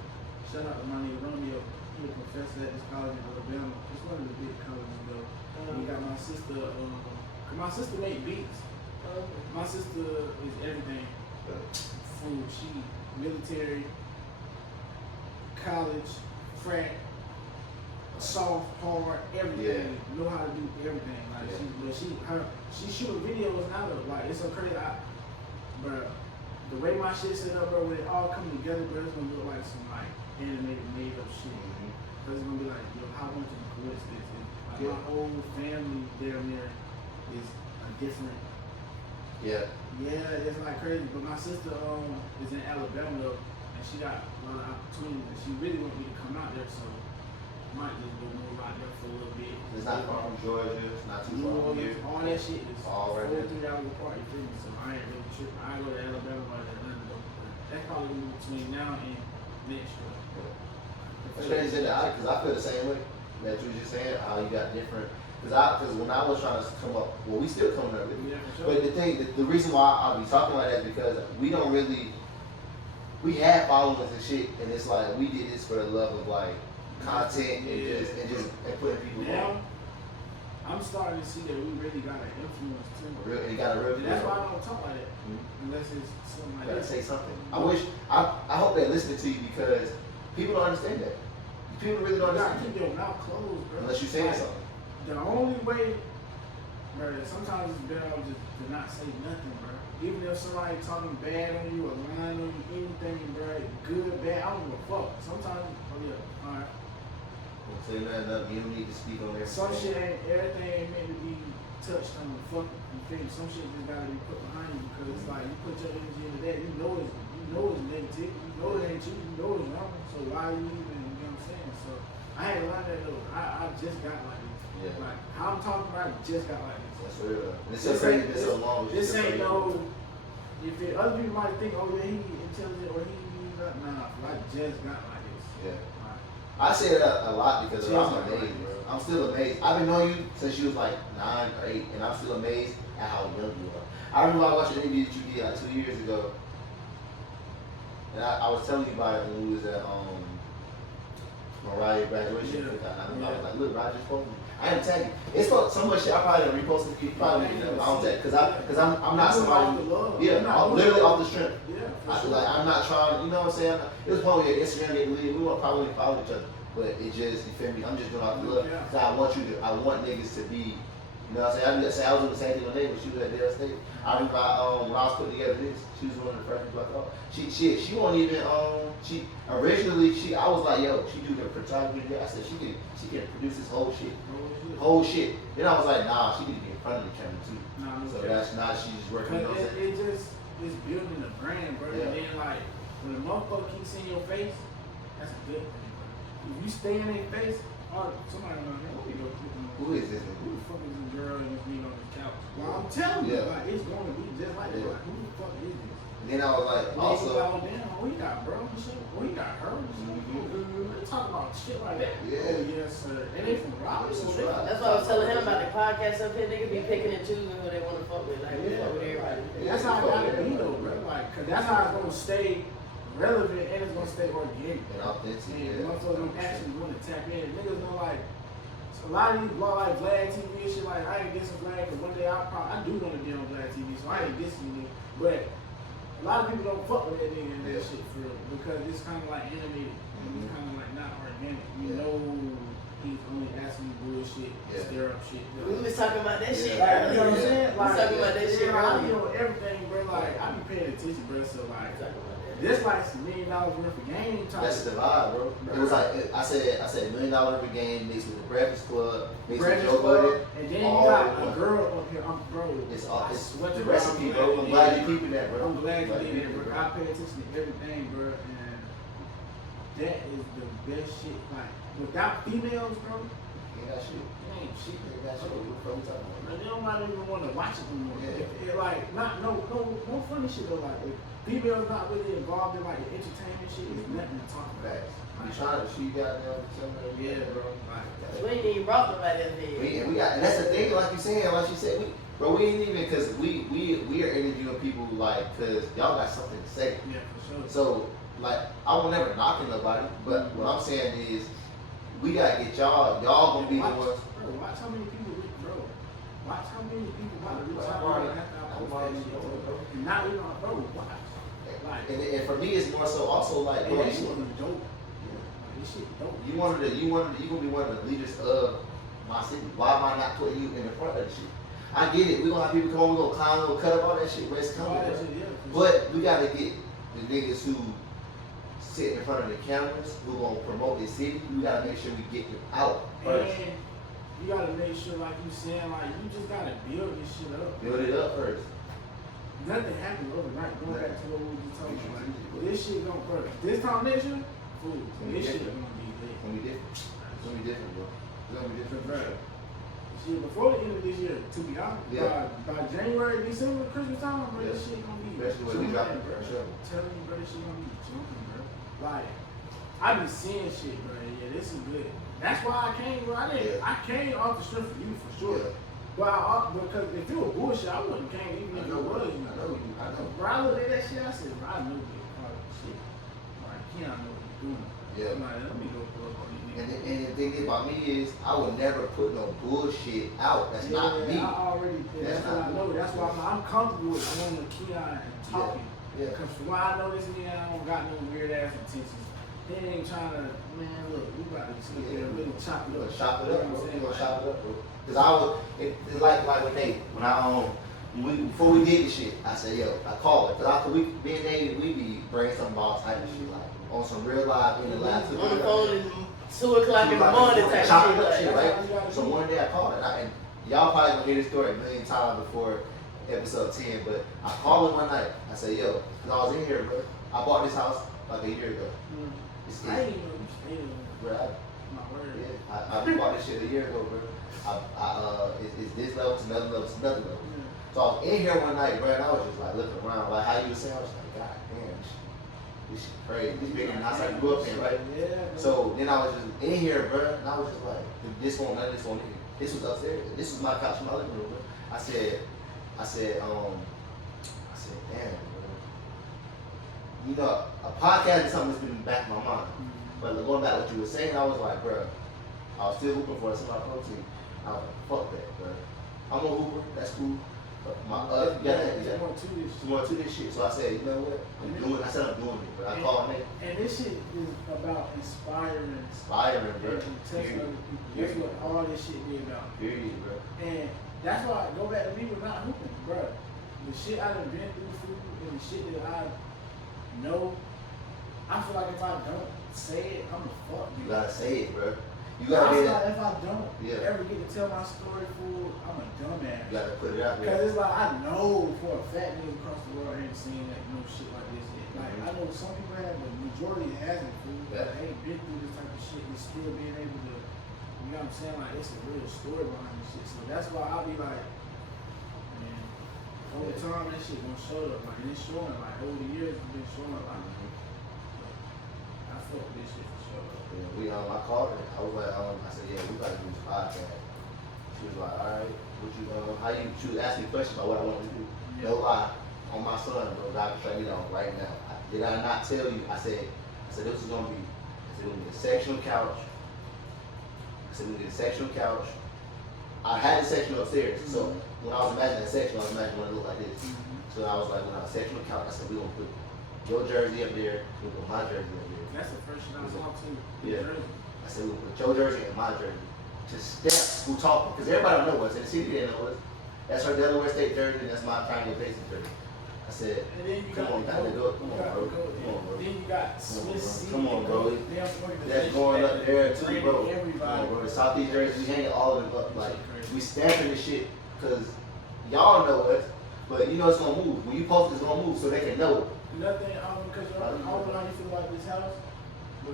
shout out to my nigga Romeo. He a professor at this college in Alabama. It's one of the big colleges though. And we got my sister. Cause my sister make beats. My sister is everything. Food, she military, college, frat, soft, hard, everything. Know how to do everything. Like she shoot videos out of like it's so crazy. But the way my shit set up, bro, when it all come together, bro, it's gonna look like some like animated, made up shit. Cause it's gonna be like, yo, how much of a coincidence? Like my whole family down there is a different. Yeah. Yeah, it's like crazy. But my sister is in Alabama though, and she got a lot of opportunities, and she really want me to come out there, so I might just go move out there for a little bit. It's not far from Georgia. It's not too New far from Orleans, here. all that shit is All right 4 there. 3 hours apart. You feel me? So I ain't really tripping. I go to Alabama or Atlanta though. But that's probably between now and next year. It's crazy to say that because I feel the same way that you were just saying. How you got different. Because when I was trying to come up, well, we still coming up with it. Yeah, for sure. But the reason why I'll be talking like that is because we don't really, we have followers and shit, and it's like we did this for the love of like content and putting people Now, on. I'm starting to see that we really got an influence too. Real, and you got a real. And that's why I don't talk like that. Mhm. Unless it's something You like gotta that. say something. I hope they're listening to you because people don't understand that. People really don't You gotta understand keep your mouth closed, bro. unless you're saying Like, something. The only way, bro, sometimes it's better off just to not say nothing, bro. Even if somebody talking bad on you or lying on you, anything, bro, good, bad, I don't give a fuck. Sometimes, oh yeah, alright. Don't say nothing. You don't need to speak on everything. Some shit everything ain't meant to be touched on. Fuck, you feel me? Some shit just gotta be put behind you because it's like you put your energy into that, you know it's negative, you know it ain't you, you know it's wrong. So why are you even, you know what I'm saying? So I had a lot of that though. I just got like this. Yeah. Like how I'm talking about it, just got like this. That's real. And it's so crazy. It's so long. This ain't no. If other people might think, oh yeah, he intelligent or he that. Nah, I just got like this. Yeah. Like, I say that a lot because Cheers, I'm man. amazed, bro. I'm still amazed. I've been knowing you since you was like 9 or 8, and I'm still amazed at how young you are. I remember I watched an interview that you did like 2 years ago, And I was telling you about it when we was at Mariah graduation. I was like, look, Roger spoke to me. I didn't tag you. It's so much shit I probably didn't repost it. You probably didn't know. I don't tag because I'm not somebody. Literally off the strength. I'm not trying. You know what I'm saying? It was one way Instagram didn't leave. We won't probably follow each other, but it just, you feel me? I'm just doing all the love. Cause I want niggas to be. You know what I'm saying? I was doing the same thing with Nate when she was at Dale State. I remember when I was putting together this, she was one of the first people I thought. She won't even originally I was like, yo, she do the photography. I said she can produce this whole shit. Then I was like, nah, she need to be in front of the camera too. So that's not she's working on it. It just is building a brand, bro. Yeah. And then like when the motherfucker keeps seeing your face, that's a good thing, bro. If you stay in their face, or somebody gonna go, Who is this? who the fuck is this girl and this nigga on the couch? Well, I'm telling you, like it's gonna be just like that. Like, who the fuck is this? And then I was like, also. Oh, damn, he got bro and shit. Oh, he got her and shit. They talk about shit like that. Yeah. Oh, yes, sir. And they from Robinson. That's right. That's why I was telling him about the podcast up here. They could be picking and choosing who they want to fuck with. Like, we fuck with everybody. That's how it gotta be though, bro. Like, cause that's how it's gonna stay relevant and it's gonna stay organic. And authentic, And yeah. motherfuckers don't actually want to tap in. Niggas know like a lot of these blog like Vlad TV and shit. Like I ain't dissing Vlad, cause one day I do want to be on Vlad TV, so I ain't dissing you, but a lot of people don't fuck with that nigga and that shit for real because it's kind of like animated. It's kind of like not organic. You know he's only asking bullshit, stir up shit. We was talking about that shit Like, you know what I'm earlier. saying? We was talking about that shit I earlier. know everything, bro. Like I be paying attention, bro. So like. Talking about that. This like some $1 million worth of game type. That's the vibe, bro. It was like I said $1 million every game mixed with the Breakfast Club, mixed with Joe Budden. And then you got a girl up here, bro. It's swear the to recipe, God, bro. I'm glad you're keeping that, bro. I'm glad you did it, bro. I pay attention to everything, bro, and that is the best shit. Like without females, bro, Yeah, that shit. it ain't shit. Yeah, that shit. What we talking about? Like, they don't might even want to watch it anymore. Yeah. It, like not no funny shit though. Like if females not really involved in like the entertainment shit, it's nothing to talk about. Facts. You trying to she got down somewhere? Yeah, bro. Like, We ain't even brought nobody up here. We got, and that's the thing. Like you said, we ain't even because we are interviewing people like because y'all got something to say. yeah, for sure. So like I will never knock nobody, but what I'm saying is we gotta get y'all gonna be the ones. Bro, watch how many people bro. Watch how many people about to reach out after I post that shit, bro. And not even bro, watch. Like, And for me, it's more so also like, and bro, that shit is dope. Like, this shit dope. you gonna be one of the leaders of my city. Why am I not putting you in the front of the shit? I get it. We gonna have people come on, we gonna clown, we gonna cut up all that shit. Where it's coming, All that bro. shit, yeah, for sure. But we gotta get the niggas who sit in front of the cameras, who gonna promote the city. We gotta make sure we get them out first. And you gotta make sure, like you saying, like you just gotta build this shit up. Build it up first. Nothing happened overnight. Going back to what we were just talking about. This shit gonna work. This time next year, fool. This shit gonna be lit. It's gonna be different. It's gonna be different, bro. It's gonna be different, Right. bro. Shit, before the end of this year, to be honest, Yeah. by January, December, Christmas time, bro, this shit gonna be Especially when we jumping, drop it, bro. for sure. I'm telling you, bro, this shit gonna be jumping, bro. Like, I be seeing shit, bro. Yeah, this is good. That's why I came, bro. I came off the strength for you for sure. Yeah. But because if it was bullshit, I wouldn't have came even if it was. I know. Bro, I looked at that shit, I said, bro, I know you're part of the shit. Like, Keon know what he's doing. Yeah. I'm like, let me go pull up on these And niggas. the thing about me is, I would never put no bullshit out. That's not me. I already, That's that's what I not know. That's why I'm comfortable with going with Keon and talking. Yeah. Because from what I know, this nigga, I don't got no weird ass intentions. He ain't trying to, man, look, we about to sit there and really chop it You up. gonna chop it up, You know bro. what You I'm gonna saying? chop it up, bro. Cause I was, it's like with Nate, when before we did the shit, I said, yo, I called it. Cause me and Nate, we be brainstorming about all type of shit, like on some real live, in the lab. On the phone at 2 o'clock in the morning type Chop shit. it up shit, Like, right? So one day I called it, and y'all probably gonna hear this story a million times before episode 10, but I called him one night. I said, yo, cause I was in here, bro. I bought this house like a year ago. It's, I didn't even know you stayed in bro, my word. yeah, I bought this shit a year ago, bro. It's this level to another level to another level. So I was in here one night, bro, and I was just like looking around, like how you were saying, I was like, God damn, this shit crazy. This bigger than I started grew up in, right? Yeah, bro. So then I was just in here, bro, and I was just like, this won't, none of this won't in here. This was upstairs. This was my couch in my living room, bro. I said, damn, bro. you know, a podcast is something that's been in the back of my mind. But going back to what you were saying, I was like, bro, I was still hooping for a semi-pro team. I was like, fuck that, bro. I'm a hooper, that's cool. But my you want to do this shit. So I said, you know what? I'm doing it, but I called it. And this shit is about inspiring, Inspiring, bro. and touching other people. That's what all this shit be about. Period, bro. And that's why I go back to me with not hooping, bro. The shit I done been through, food, and the shit that I know, I feel like if I don't say it, I'm a fuck. You gotta say it, bro. You I gotta feel be like if I don't Yeah. ever get to tell my story, fool, I'm a dumbass. You gotta put it out Because there. it's like, I know for a fact niggas across the world ain't seen that no shit like this yet. Like, I know some people have, but the majority hasn't, fool. Yeah. They ain't been through this type of shit and still being able to, you know what I'm saying? Like, it's a real story behind this shit. So that's why I'll be like, man, over time that shit gonna show up. Like, and it's showing, like, over the years it's been showing, like, I fuck with this shit for sure. Yeah, I called her. I was like, I said, yeah, we gotta do this podcast. She was like, all right, she was asking me questions about what I wanted to do. Yeah. No lie, on my son, bro, God can shut me down right now. Did I not tell you? I said this is gonna be, a sectional couch. I said we need a sectional couch. I had a sectional upstairs, so when I was imagining a sectional, I was imagining what it looked like this. So I was like, when I was sectional couch, I said we gonna put your jersey up there, we put my jersey up there. That's the first shit I saw too. Yeah. I said, we'll put your jersey and my jersey. Just step, who talking? Because everybody know us. In the city, they know us. That's her Delaware State jersey, and that's my Triangle Basic jersey. I said, And then you come got on, the gotta goat. go. Come on, bro. Come on, bro. Then you got Swiss Sea. Come on, bro. Damn organization That's going up there too, training bro. Everybody. Come on, bro. The Southeast jersey, we hanging all of them up. Like, we stamping this shit, because y'all know us, but you know it's gonna move. When you post it, it's gonna move, so they can know. Nothing, because I don't know how you feel about this house, but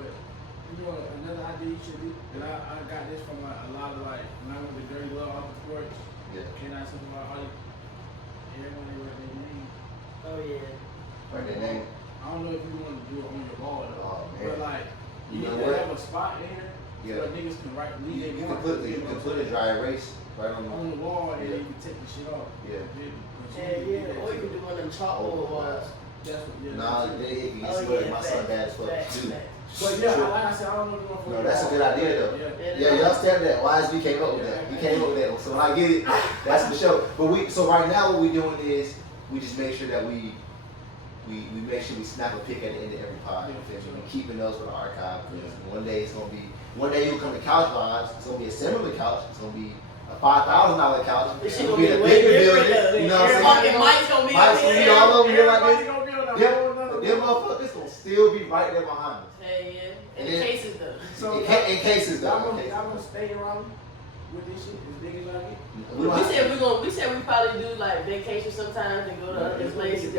you know another idea you should do. And I got this from like a lot of like when I went to Dirty Love off the porch. Yeah. Can I talk about all everyone they write their name? Oh yeah. Right, their name. I don't know if you want to do it on your wall though, Oh, man. but like You you know need to what? have a spot in here so niggas can write. You can put a dry erase right on on the wall, and Yeah. you can take the shit off. Yeah. Yeah, or you can do one of them chalkboard walls. That's what, yeah. Nah, that's it. they can Oh see what yeah, my son bad as fuck facts, too. facts. But yeah, like I said, I don't know if you want to. No, that's a good idea though. Yeah. Yeah, y'all stand that. YSB came up with that. He came up with that. So when I get it, that's for sure. But so right now what we're doing is we just make sure that we make sure we snap a pic at the end of every pod. Yeah, And we're keeping those for the archive. Because one day you'll come to Couch Vibes. It's gonna be a similar couch. It's gonna be a $5,000 couch. This shit It'll gonna be a way bigger different. building. You know what I'm Fucking saying? Mike's gonna be Mike's up gonna be here. all over here like Everybody's this. gonna be on a Yep. whole nother Them level. motherfuckers gonna still be right there behind us. Hey, yeah. In And then- cases though. So In cases though. I'm in cases. gonna stay around with this shit as big as I get. We don't have- We said we probably do like vacation sometimes and go to other places.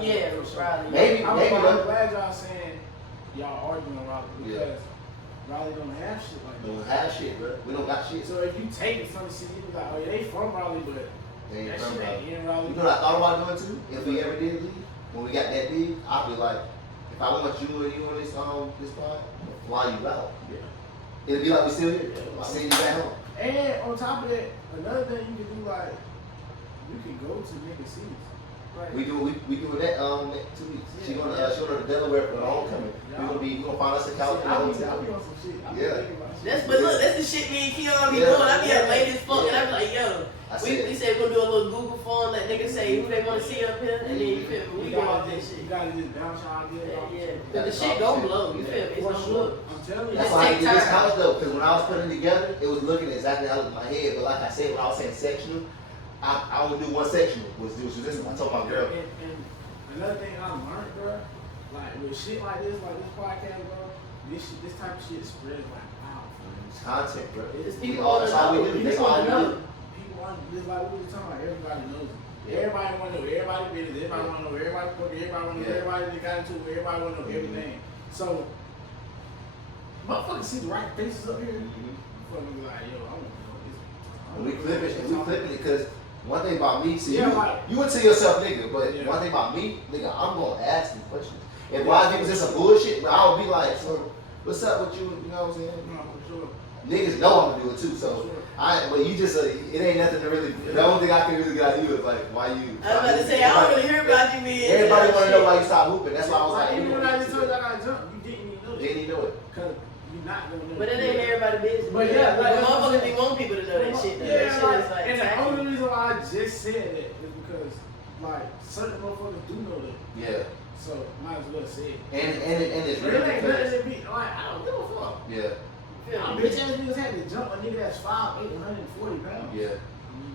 Yeah, probably. Maybe, I'm though. glad y'all saying y'all arguing around it Yeah. because Raleigh don't have shit like We don't that. have shit, bro. We don't got shit. So if you take it from the city, you be like, oh yeah, they from Raleigh, but They ain't that from shit Raleigh. ain't in Raleigh. You know what I thought about doing too? If we ever did leave, when we got that big, I'd be like, if I want you and you on this pod, fly you out. Yeah. It'll be like we still here. I'll send you back home. And on top of that, another thing you can do like, you can go to nigga cities. Right. We doing that next 2 weeks. She gonna to Delaware for the homecoming. We gonna find us a couch in the I'll hotel. be on some shit. I be Yeah. thinking about shit. But look, that's the shit me and Keon be Yeah. doing. I be up late as fuck, and I be like, yo, I we said, said we're gonna do a little Google form, let niggas say who they want to see up here, and then you feel me, we You go gotta off that just, shit. you gotta just bounce your ideas off. Yeah, cause the shit gon' blow. You feel me? It's For gonna sure. blow. I'm telling you. that's Just why I take did this time. couch though, because when I was putting it together, it was looking exactly how it looked in my head. But like I said, when I was saying sectional, I would do one sectional, was this one. I told my girl. And another thing I learned, bro, like with shit like this podcast, bro, this type of shit spreads like wow. It's content, bro. It's We people all- wanna That's all we know. do. People That's all wanna we know. do. People want just like we were talking about. Everybody knows it. Yeah. Everybody want to know. Everybody business. Everybody want to know. Everybody fucking. Everybody want to know. Yeah. Everybody that got into it. Everybody want to know everything. So, motherfuckers see the right faces up here. Fucking be like, yo, I want to know this. And we clipping it because one thing about me, see, Yeah, like- you would tell yourself, nigga, but Yeah. one thing about me, nigga, I'm gonna ask you questions. If YSB was just some bullshit, but I would be like, so what's up with you? You know what I'm saying? No, for sure. niggas know I'm gonna do it too. So but you just it ain't nothing to really. The only thing I can really get out of you is like why you. I was about to say I don't really hear about you being. Everybody want to know why you stopped hooping. That's why I was like, even when I just told you I got jumped, you didn't even know that. Didn't even know it. Cause you're not gonna know. But it ain't everybody business. But yeah, like motherfuckers be want people to know that shit. Though. Yeah, That shit is like. and the only reason why I just said that is because like certain motherfuckers do know that. Yeah. So might as well say it. And it's But real it ain't because nothing to be like I don't give a fuck. yeah. Bitch ass niggas had to jump a nigga that's 5'8", 140 pounds. Yeah.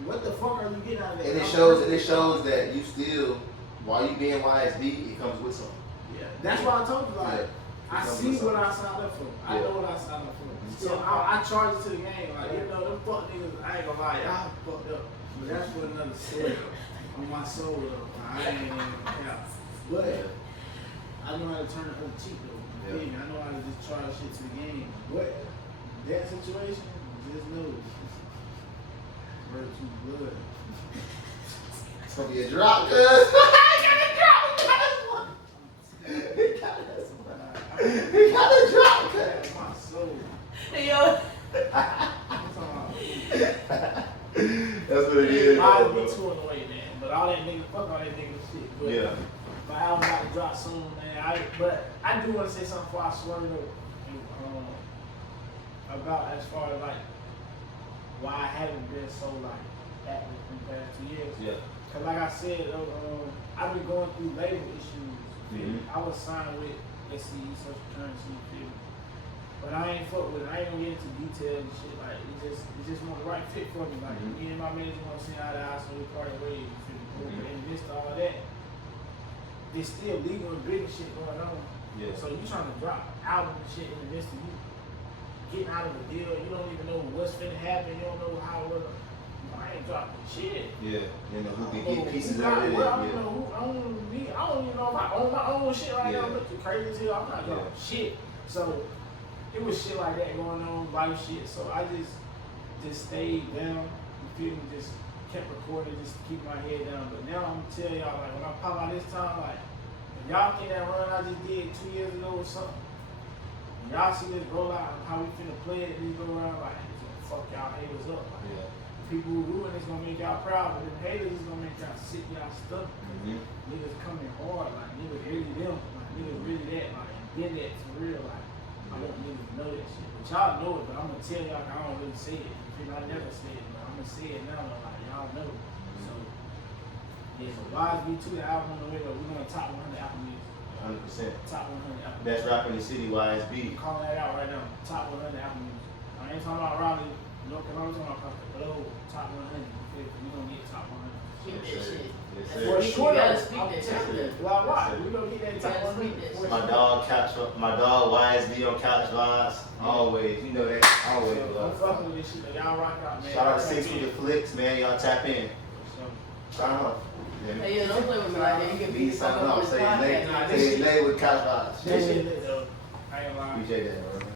What the fuck are you getting out of that? And it shows that you still, while you being YSB, it comes with something. Yeah, that's why I told you like I Comes see with what something. I signed up for. I Yeah. know what I signed up for. So I charge it to the game. Like you know them fuck niggas. I ain't gonna lie, y'all fucked up. But that's for another story. On my soul though. I ain't even count. But I know how to turn the other cheek though. You feel me? I know how to just charge shit to the game. But that situation, just know. Word to blood. It's gonna be a drop, cuz. I got a drop. He got a drop, cuz. My soul. Hey, yo. I'm talking about. That's what it is. I'll be two in the way, man. But all that nigga, fuck all that nigga shit. But Yeah. my album about to drop soon, man. But I do want to say something before I swerve though. About as far as like why I haven't been so like active in the past 2 years. Yeah. Cause like I said, I've been going through label issues. Mhm. I was signed with SCE, Social Currency, feel me? But I ain't fuck with it. I ain't gonna get into details and shit. Like it just wasn't the right fit for me. Like Mhm. me and my manager want to see eye to eye, so we parted ways. You feel me? But in the midst of all that, there's still legal and big shit going on. Yeah. So you trying to drop album and shit in the midst of you getting out of the deal, you don't even know what's finna happen, you don't know how it will. I ain't dropping shit. Yeah. You know who can I get pieces don't of it. know, I don't Yeah. know who own me. I don't even know if I own my own shit right now. Yeah. I'm looking crazy as hell. I'm not dropping shit. So it was shit like that going on, life shit. So I just stayed down. You feel me? Just kept recording, just to keep my head down. But now I'm gonna tell y'all, like when I pop out this time, like if y'all think that run I just did 2 years ago or something. Y'all see this roll out and how we finna play it and go around like it's gonna fuck y'all haters up. Like, Yeah. people who ruin it's gonna make y'all proud, but them haters is gonna make y'all sit y'all stuck. Mhm. Niggas coming hard, like niggas really them, like niggas really that, like been that for real, like I want niggas to know that shit. But y'all know it, but I'm gonna tell y'all I don't really say it. You know, I never say it, but I'm gonna say it now, like y'all know. So yeah, so YSB2 the album on the way, but we're gonna top 100 album music. 100%. Top 100 album. Best rapper in the city, YSB. I'm calling that out right now. Top 100 album music. I ain't talking about Raleigh, North Carolina, I'm talking about the globe. Top 100. We gonna get top 100. Keep that Yes, sir. shit. Yes, That's sir. For what sure, you gotta though. speak I'm that telling shit. you. Well, right. Yes, sir. We gonna get that You top gotta 100. speak that For shit. My sure. dog my dog YSB on Couch Vibes. Always, you know that. Always, I'm love. fucking with this shit. Like, y'all rock out, man. Shout out to Tap 6 in. with the flicks, man. Y'all tap in. So, Sign off. Yeah. Hey, yeah, don't play with me like that. You can Me be the fuck signing up on off. this Say his podcast. name. Say his name with Couch Vibes. that shit lit, though. I ain't lying. Appreciate that, bro.